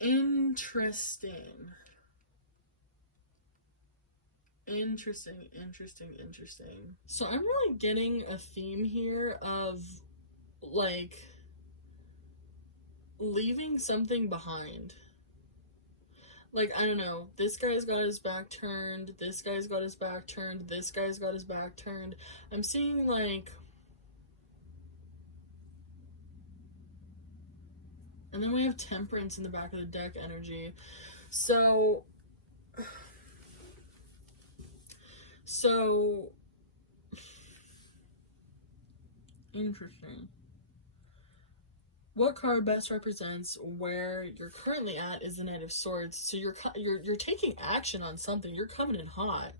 Interesting. Interesting. So I'm really getting a theme here of, like, leaving something behind. Like, I don't know, this guy's got his back turned, this guy's got his back turned, this guy's got his back turned. I'm seeing, like, and then we have Temperance in the back of the deck energy. So interesting. What card best represents where you're currently at is the Knight of Swords. So you're taking action on something. You're coming in hot.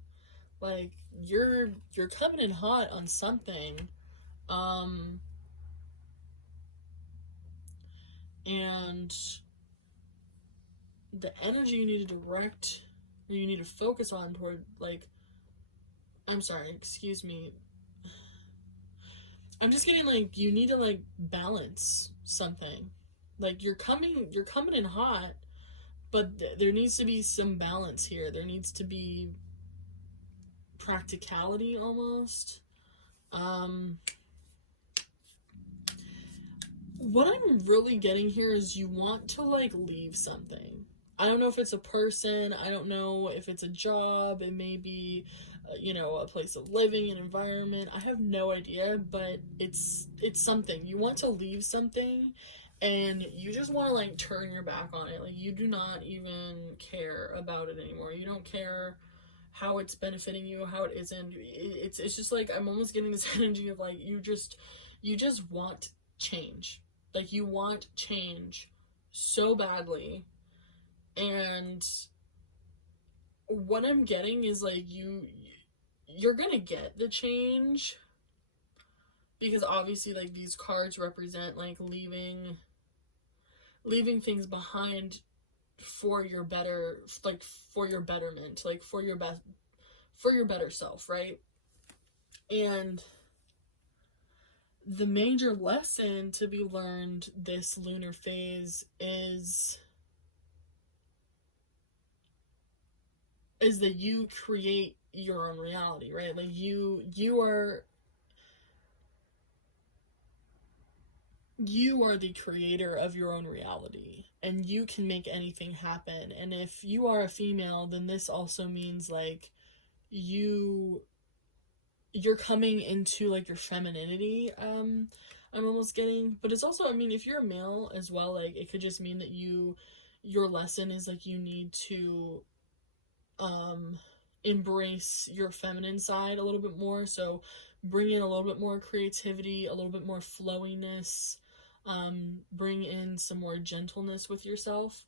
Like, you're coming in hot on something. And the energy you need to direct, or you need to focus on toward, like, I'm sorry, excuse me. I'm just getting like you need to like balance something. Like you're coming in hot, but there needs to be some balance here. There needs to be practicality almost. What I'm really getting here is you want to like leave something. I don't know if it's a person, I don't know if it's a job, it may be a place of living, an environment. I have no idea, but it's something. You want to leave something and you just want to like turn your back on it. Like you do not even care about it anymore. You don't care how it's benefiting you, how it isn't. It's just like I'm almost getting this energy of like you just want change. Like you want change so badly. And what I'm getting is like you're gonna get the change, because obviously like these cards represent like leaving things behind for your better, like for your betterment, like for your better self, right? And the major lesson to be learned this lunar phase is that you create your own reality, right? Like you are the creator of your own reality, and you can make anything happen. And if you are a female, then this also means like you're coming into like your femininity. I'm almost getting, but it's also, I mean, if you're a male as well, like it could just mean that your lesson is like you need to embrace your feminine side a little bit more. So bring in a little bit more creativity, a little bit more flowiness, bring in some more gentleness with yourself.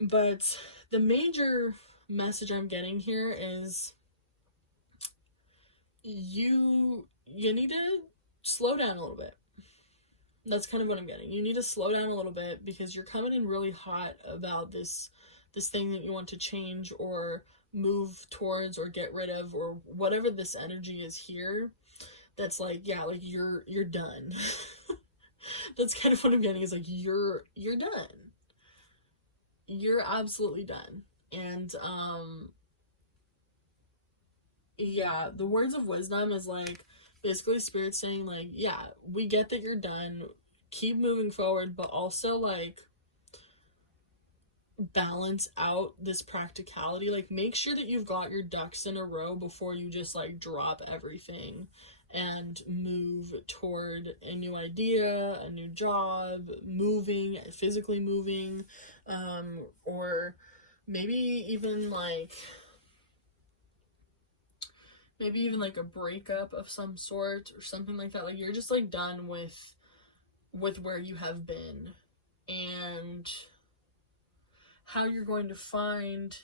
But the major message I'm getting here is you need to slow down a little bit. That's kind of what I'm getting. You need to slow down a little bit because you're coming in really hot about this thing that you want to change or move towards or get rid of, or whatever this energy is here. That's like, yeah, like you're done. That's kind of what I'm getting, is like you're done. You're absolutely done. And yeah, the words of wisdom is like basically Spirit saying like, yeah, we get that you're done, keep moving forward, but also like balance out this practicality. Like make sure that you've got your ducks in a row before you just like drop everything and move toward a new idea, a new job, physically moving, or maybe even like a breakup of some sort or something like that. Like you're just like done with where you have been, and how you're going to find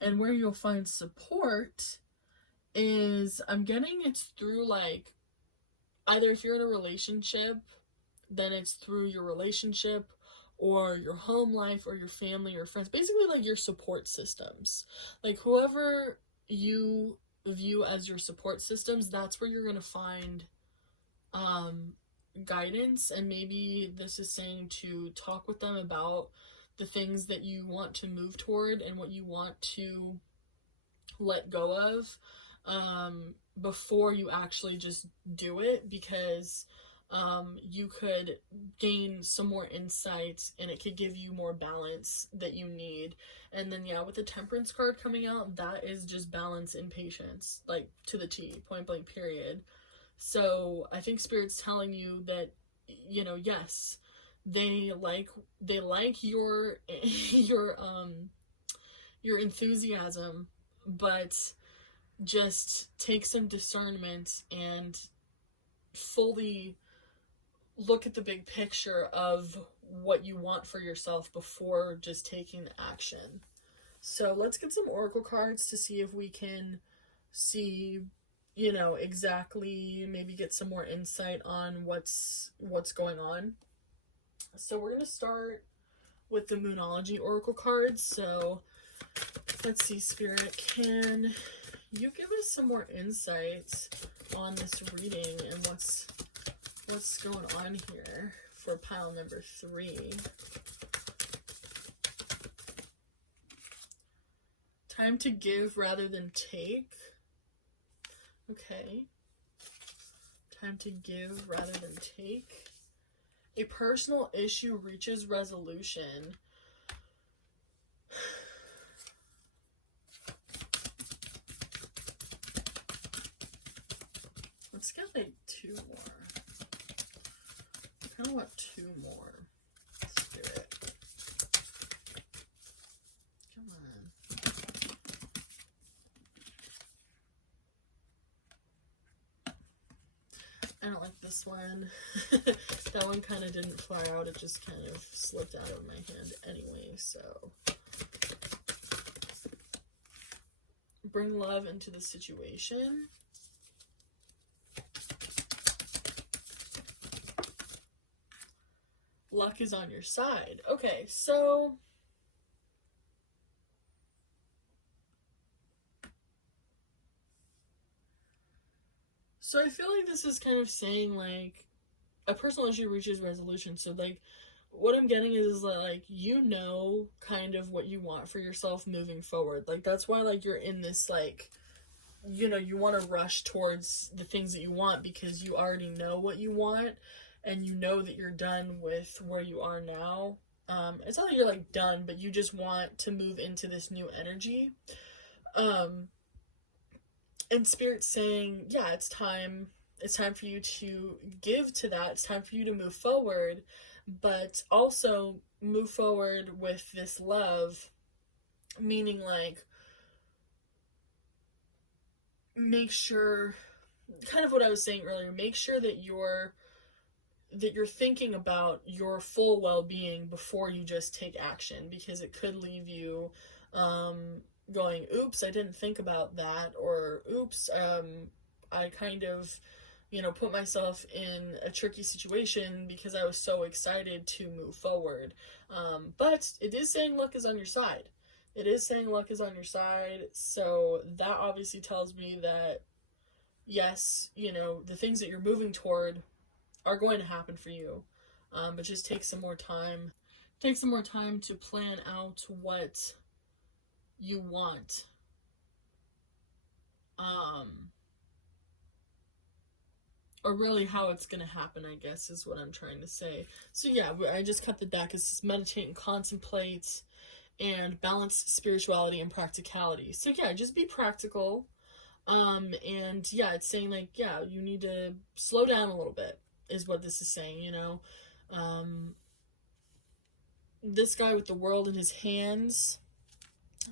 and where you'll find support is, I'm getting it's through like, either if you're in a relationship, then it's through your relationship or your home life or your family or friends, basically like your support systems. Like whoever you view as your support systems, that's where you're going to find guidance. And maybe this is saying to talk with them about the things that you want to move toward and what you want to let go of, before you actually just do it, because you could gain some more insights and it could give you more balance that you need. And then yeah, with the Temperance card coming out, that is just balance and patience, like to the T, point blank period. So I think Spirit's telling you that, yes, they like your your enthusiasm, but just take some discernment and fully look at the big picture of what you want for yourself before just taking the action. So let's get some oracle cards to see if we can see, exactly, maybe get some more insight on what's going on. So we're going to start with the Moonology oracle cards. So let's see, Spirit, can you give us some more insights on this reading and what's going on here for pile number 3. Time to give rather than take. Okay. Time to give rather than take. A personal issue reaches resolution. Let's get like 2 more. I kind of want 2 more. Spirit. Come on. I don't like this one. That one kind of didn't fly out. It just kind of slipped out of my hand anyway, so. Bring love into the situation. Luck is on your side. Okay, so I feel like this is kind of saying like a personal issue reaches resolution. So like what I'm getting is that like you know kind of what you want for yourself moving forward. Like that's why like you're in this like, you know, you want to rush towards the things that you want because you already know what you want and you know that you're done with where you are now. It's not that you're like done, but you just want to move into this new energy. And Spirit's saying, yeah, it's time for you to give to that. It's time for you to move forward, but also move forward with this love, meaning like make sure, kind of what I was saying earlier, make sure that you're thinking about your full well-being before you just take action, because it could leave you going, oops, I didn't think about that, or oops, I kind of, you know, put myself in a tricky situation because I was so excited to move forward. But it is saying luck is on your side. It is saying luck is on your side, so that obviously tells me that, yes, you know, the things that you're moving toward are going to happen for you, but just take some more time. Take some more time to plan out what you want. Or really how it's going to happen, I guess, is what I'm trying to say. So yeah, I just cut the deck. It says meditate and contemplate and balance spirituality and practicality. So yeah, just be practical. And yeah, it's saying like, yeah, you need to slow down a little bit is what this is saying, you know. This guy with the world in his hands,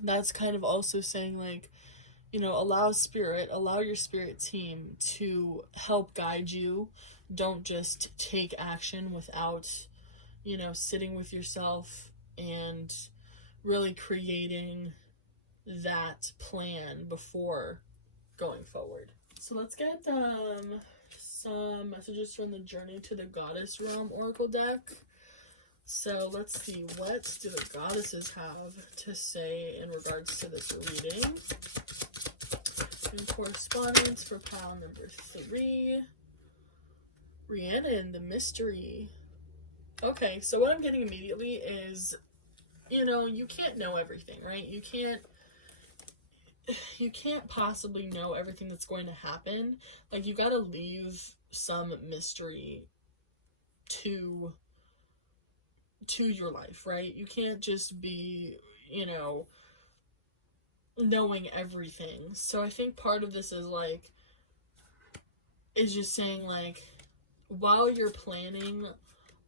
that's kind of also saying like, you know, allow your spirit team to help guide you. Don't just take action without, you know, sitting with yourself and really creating that plan before going forward. So let's get some messages from the Journey to the Goddess Realm Oracle deck. So let's see, what do the goddesses have to say in regards to this reading? And correspondence for pile number 3. Rhiannon, the mystery. Okay, so what I'm getting immediately is, you know, you can't know everything, right? You can't possibly know everything that's going to happen. Like, you gotta leave some mystery to your life, right? You can't just be, you know, knowing everything. So I think part of this is just saying like, while you're planning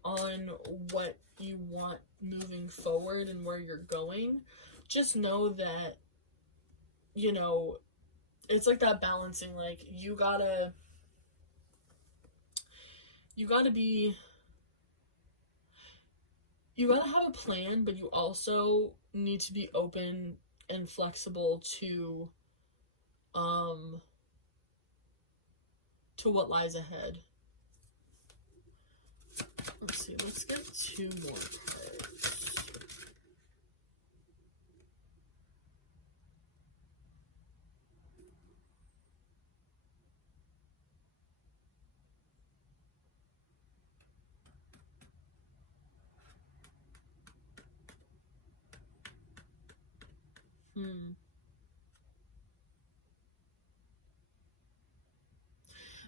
on what you want moving forward and where you're going, just know that, you know, it's like that balancing, like you gotta have a plan, but you also need to be open and flexible to what lies ahead. Let's see, let's get 2 more cards.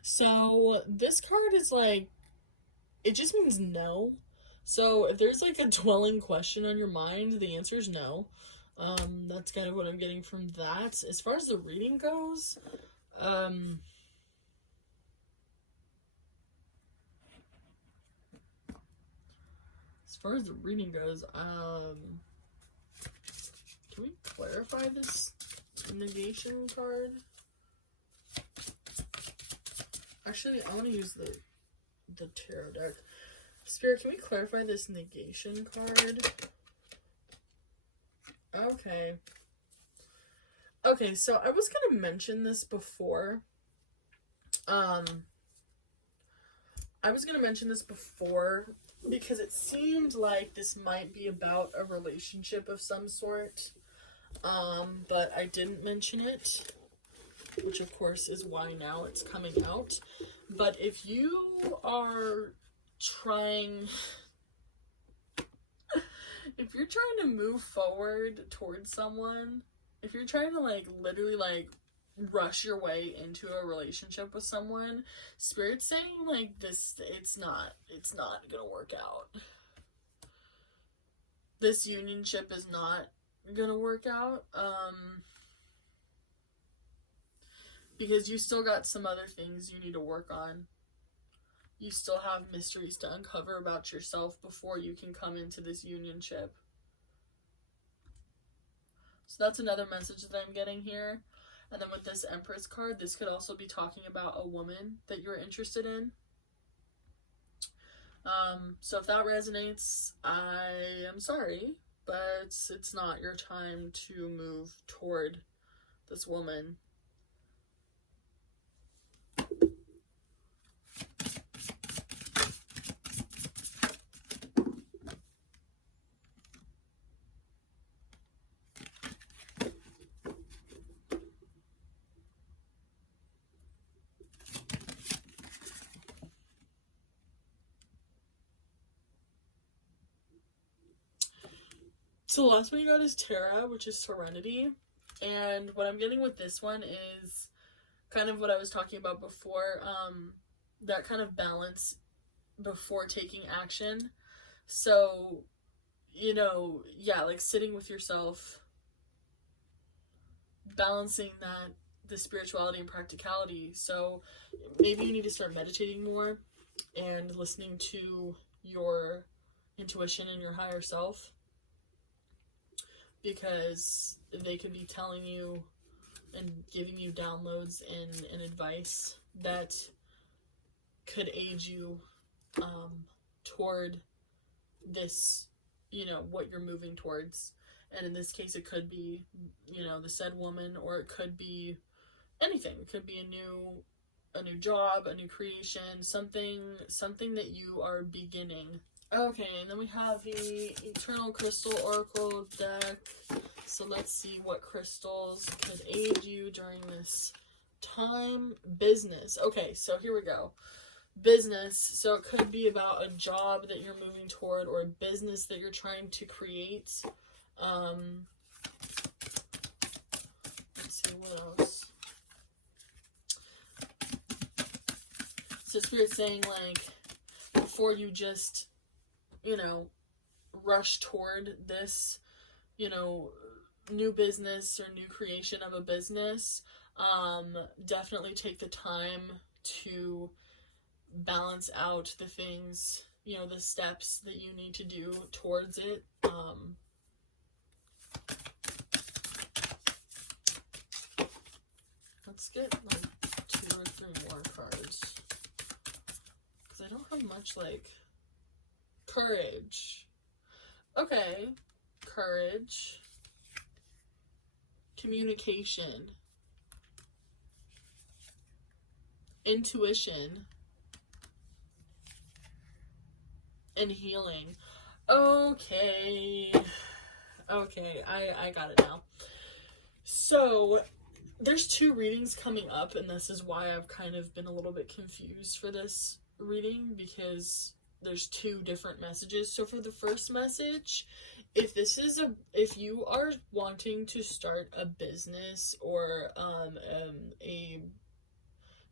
So this card is like, it just means no. So if there's like a dwelling question on your mind, the answer is no. That's kind of what I'm getting from that. As far as the reading goes, can we clarify this negation card? Actually, I want to use the tarot deck. Spirit, can we clarify this negation card? Okay. Okay, so I was gonna mention this before. Because it seemed like this might be about a relationship of some sort. But I didn't mention it, which of course is why now it's coming out. But if you are trying to move forward towards someone, if you're trying to like literally like rush your way into a relationship with someone, Spirit's saying like this, it's not gonna work out. This unionship is not gonna work out, because you still got some other things you need to work on. You still have mysteries to uncover about yourself before you can come into this unionship. So that's another message that I'm getting here. And then with this Empress card, this could also be talking about a woman that you're interested in. So if that resonates, I am sorry, but it's not your time to move toward this woman. So the last one you got is Terra, which is Serenity. And what I'm getting with this one is kind of what I was talking about before, that kind of balance before taking action. So, you know, yeah, like sitting with yourself, balancing that, the spirituality and practicality. So maybe you need to start meditating more and listening to your intuition and your higher self, because they could be telling you and giving you downloads and advice that could aid you toward this, you know, what you're moving towards. And in this case, it could be, you know, the said woman, or it could be anything. It could be a new job, a new creation, something that you are beginning. Okay, and then we have the Eternal Crystal Oracle deck. So let's see what crystals could aid you during this time. Business. Okay, so here we go. Business. So it could be about a job that you're moving toward, or a business that you're trying to create. Let's see what else. So Spirit's saying, like, before you just, you know, rush toward this, you know, new business or new creation of a business, definitely take the time to balance out the things, you know, the steps that you need to do towards it. Let's get like 2 or 3 more cards, because I don't have much. Like courage. Okay, courage, communication, intuition, and healing. Okay, I got it now. So there's 2 readings coming up, and this is why I've kind of been a little bit confused for this reading, because there's two different messages. So for the first message, if you are wanting to start a business or a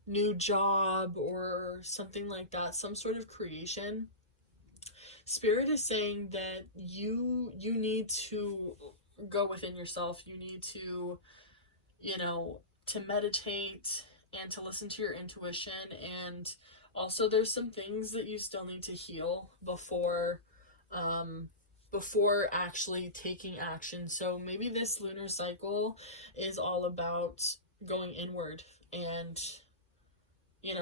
new job or something like that, some sort of creation, Spirit is saying that you need to go within yourself. You need to, to meditate and to listen to your intuition. And also there's some things that you still need to heal before actually taking action. So maybe this lunar cycle is all about going inward and,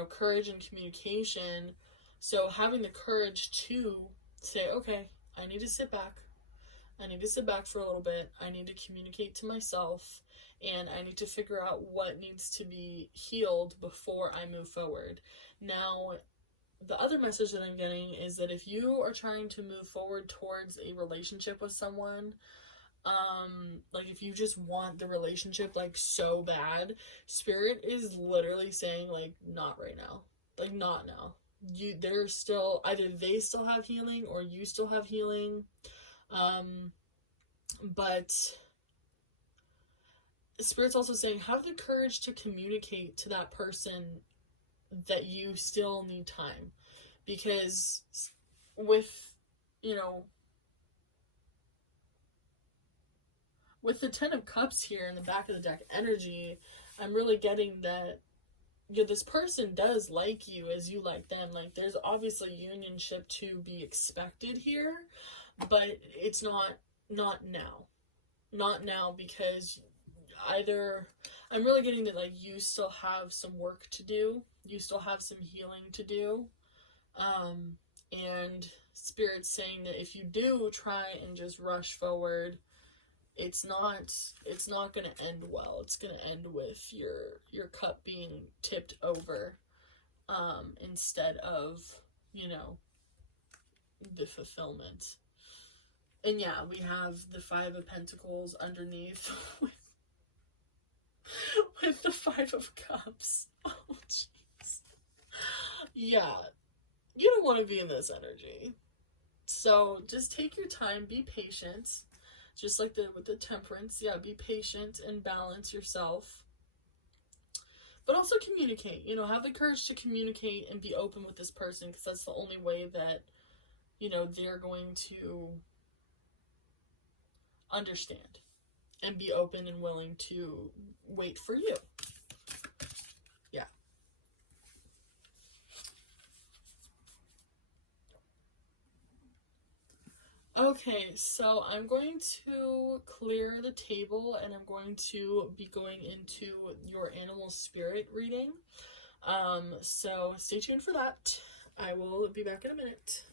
courage and communication. So having the courage to say, okay, I need to sit back. I need to sit back for a little bit. I need to communicate to myself, and I need to figure out what needs to be healed before I move forward. Now, the other message that I'm getting is that if you are trying to move forward towards a relationship with someone, like if you just want the relationship like so bad, Spirit is literally saying like, not right now, like not now. They're still, either they still have healing or you still have healing. But Spirit's also saying, have the courage to communicate to that person that you still need time. Because with, with the 10 of Cups here in the back of the deck energy, I'm really getting that this person does like you as you like them. Like there's obviously unionship to be expected here, but it's not now, because either I'm really getting that like you still have some work to do, you still have some healing to do, and Spirit's saying that if you do try and just rush forward, it's not going to end well. It's going to end with your cup being tipped over, instead of, the fulfillment. And yeah, we have the 5 of Pentacles underneath with the 5 of Cups. Oh, jeez. Yeah, you don't want to be in this energy. So just take your time, be patient. Just like with the Temperance, yeah, be patient and balance yourself. But also communicate, have the courage to communicate and be open with this person, because that's the only way that, they're going to understand and be open and willing to wait for you. Yeah. Okay, so I'm going to clear the table and I'm going to be going into your animal spirit reading. So stay tuned for that. I will be back in a minute.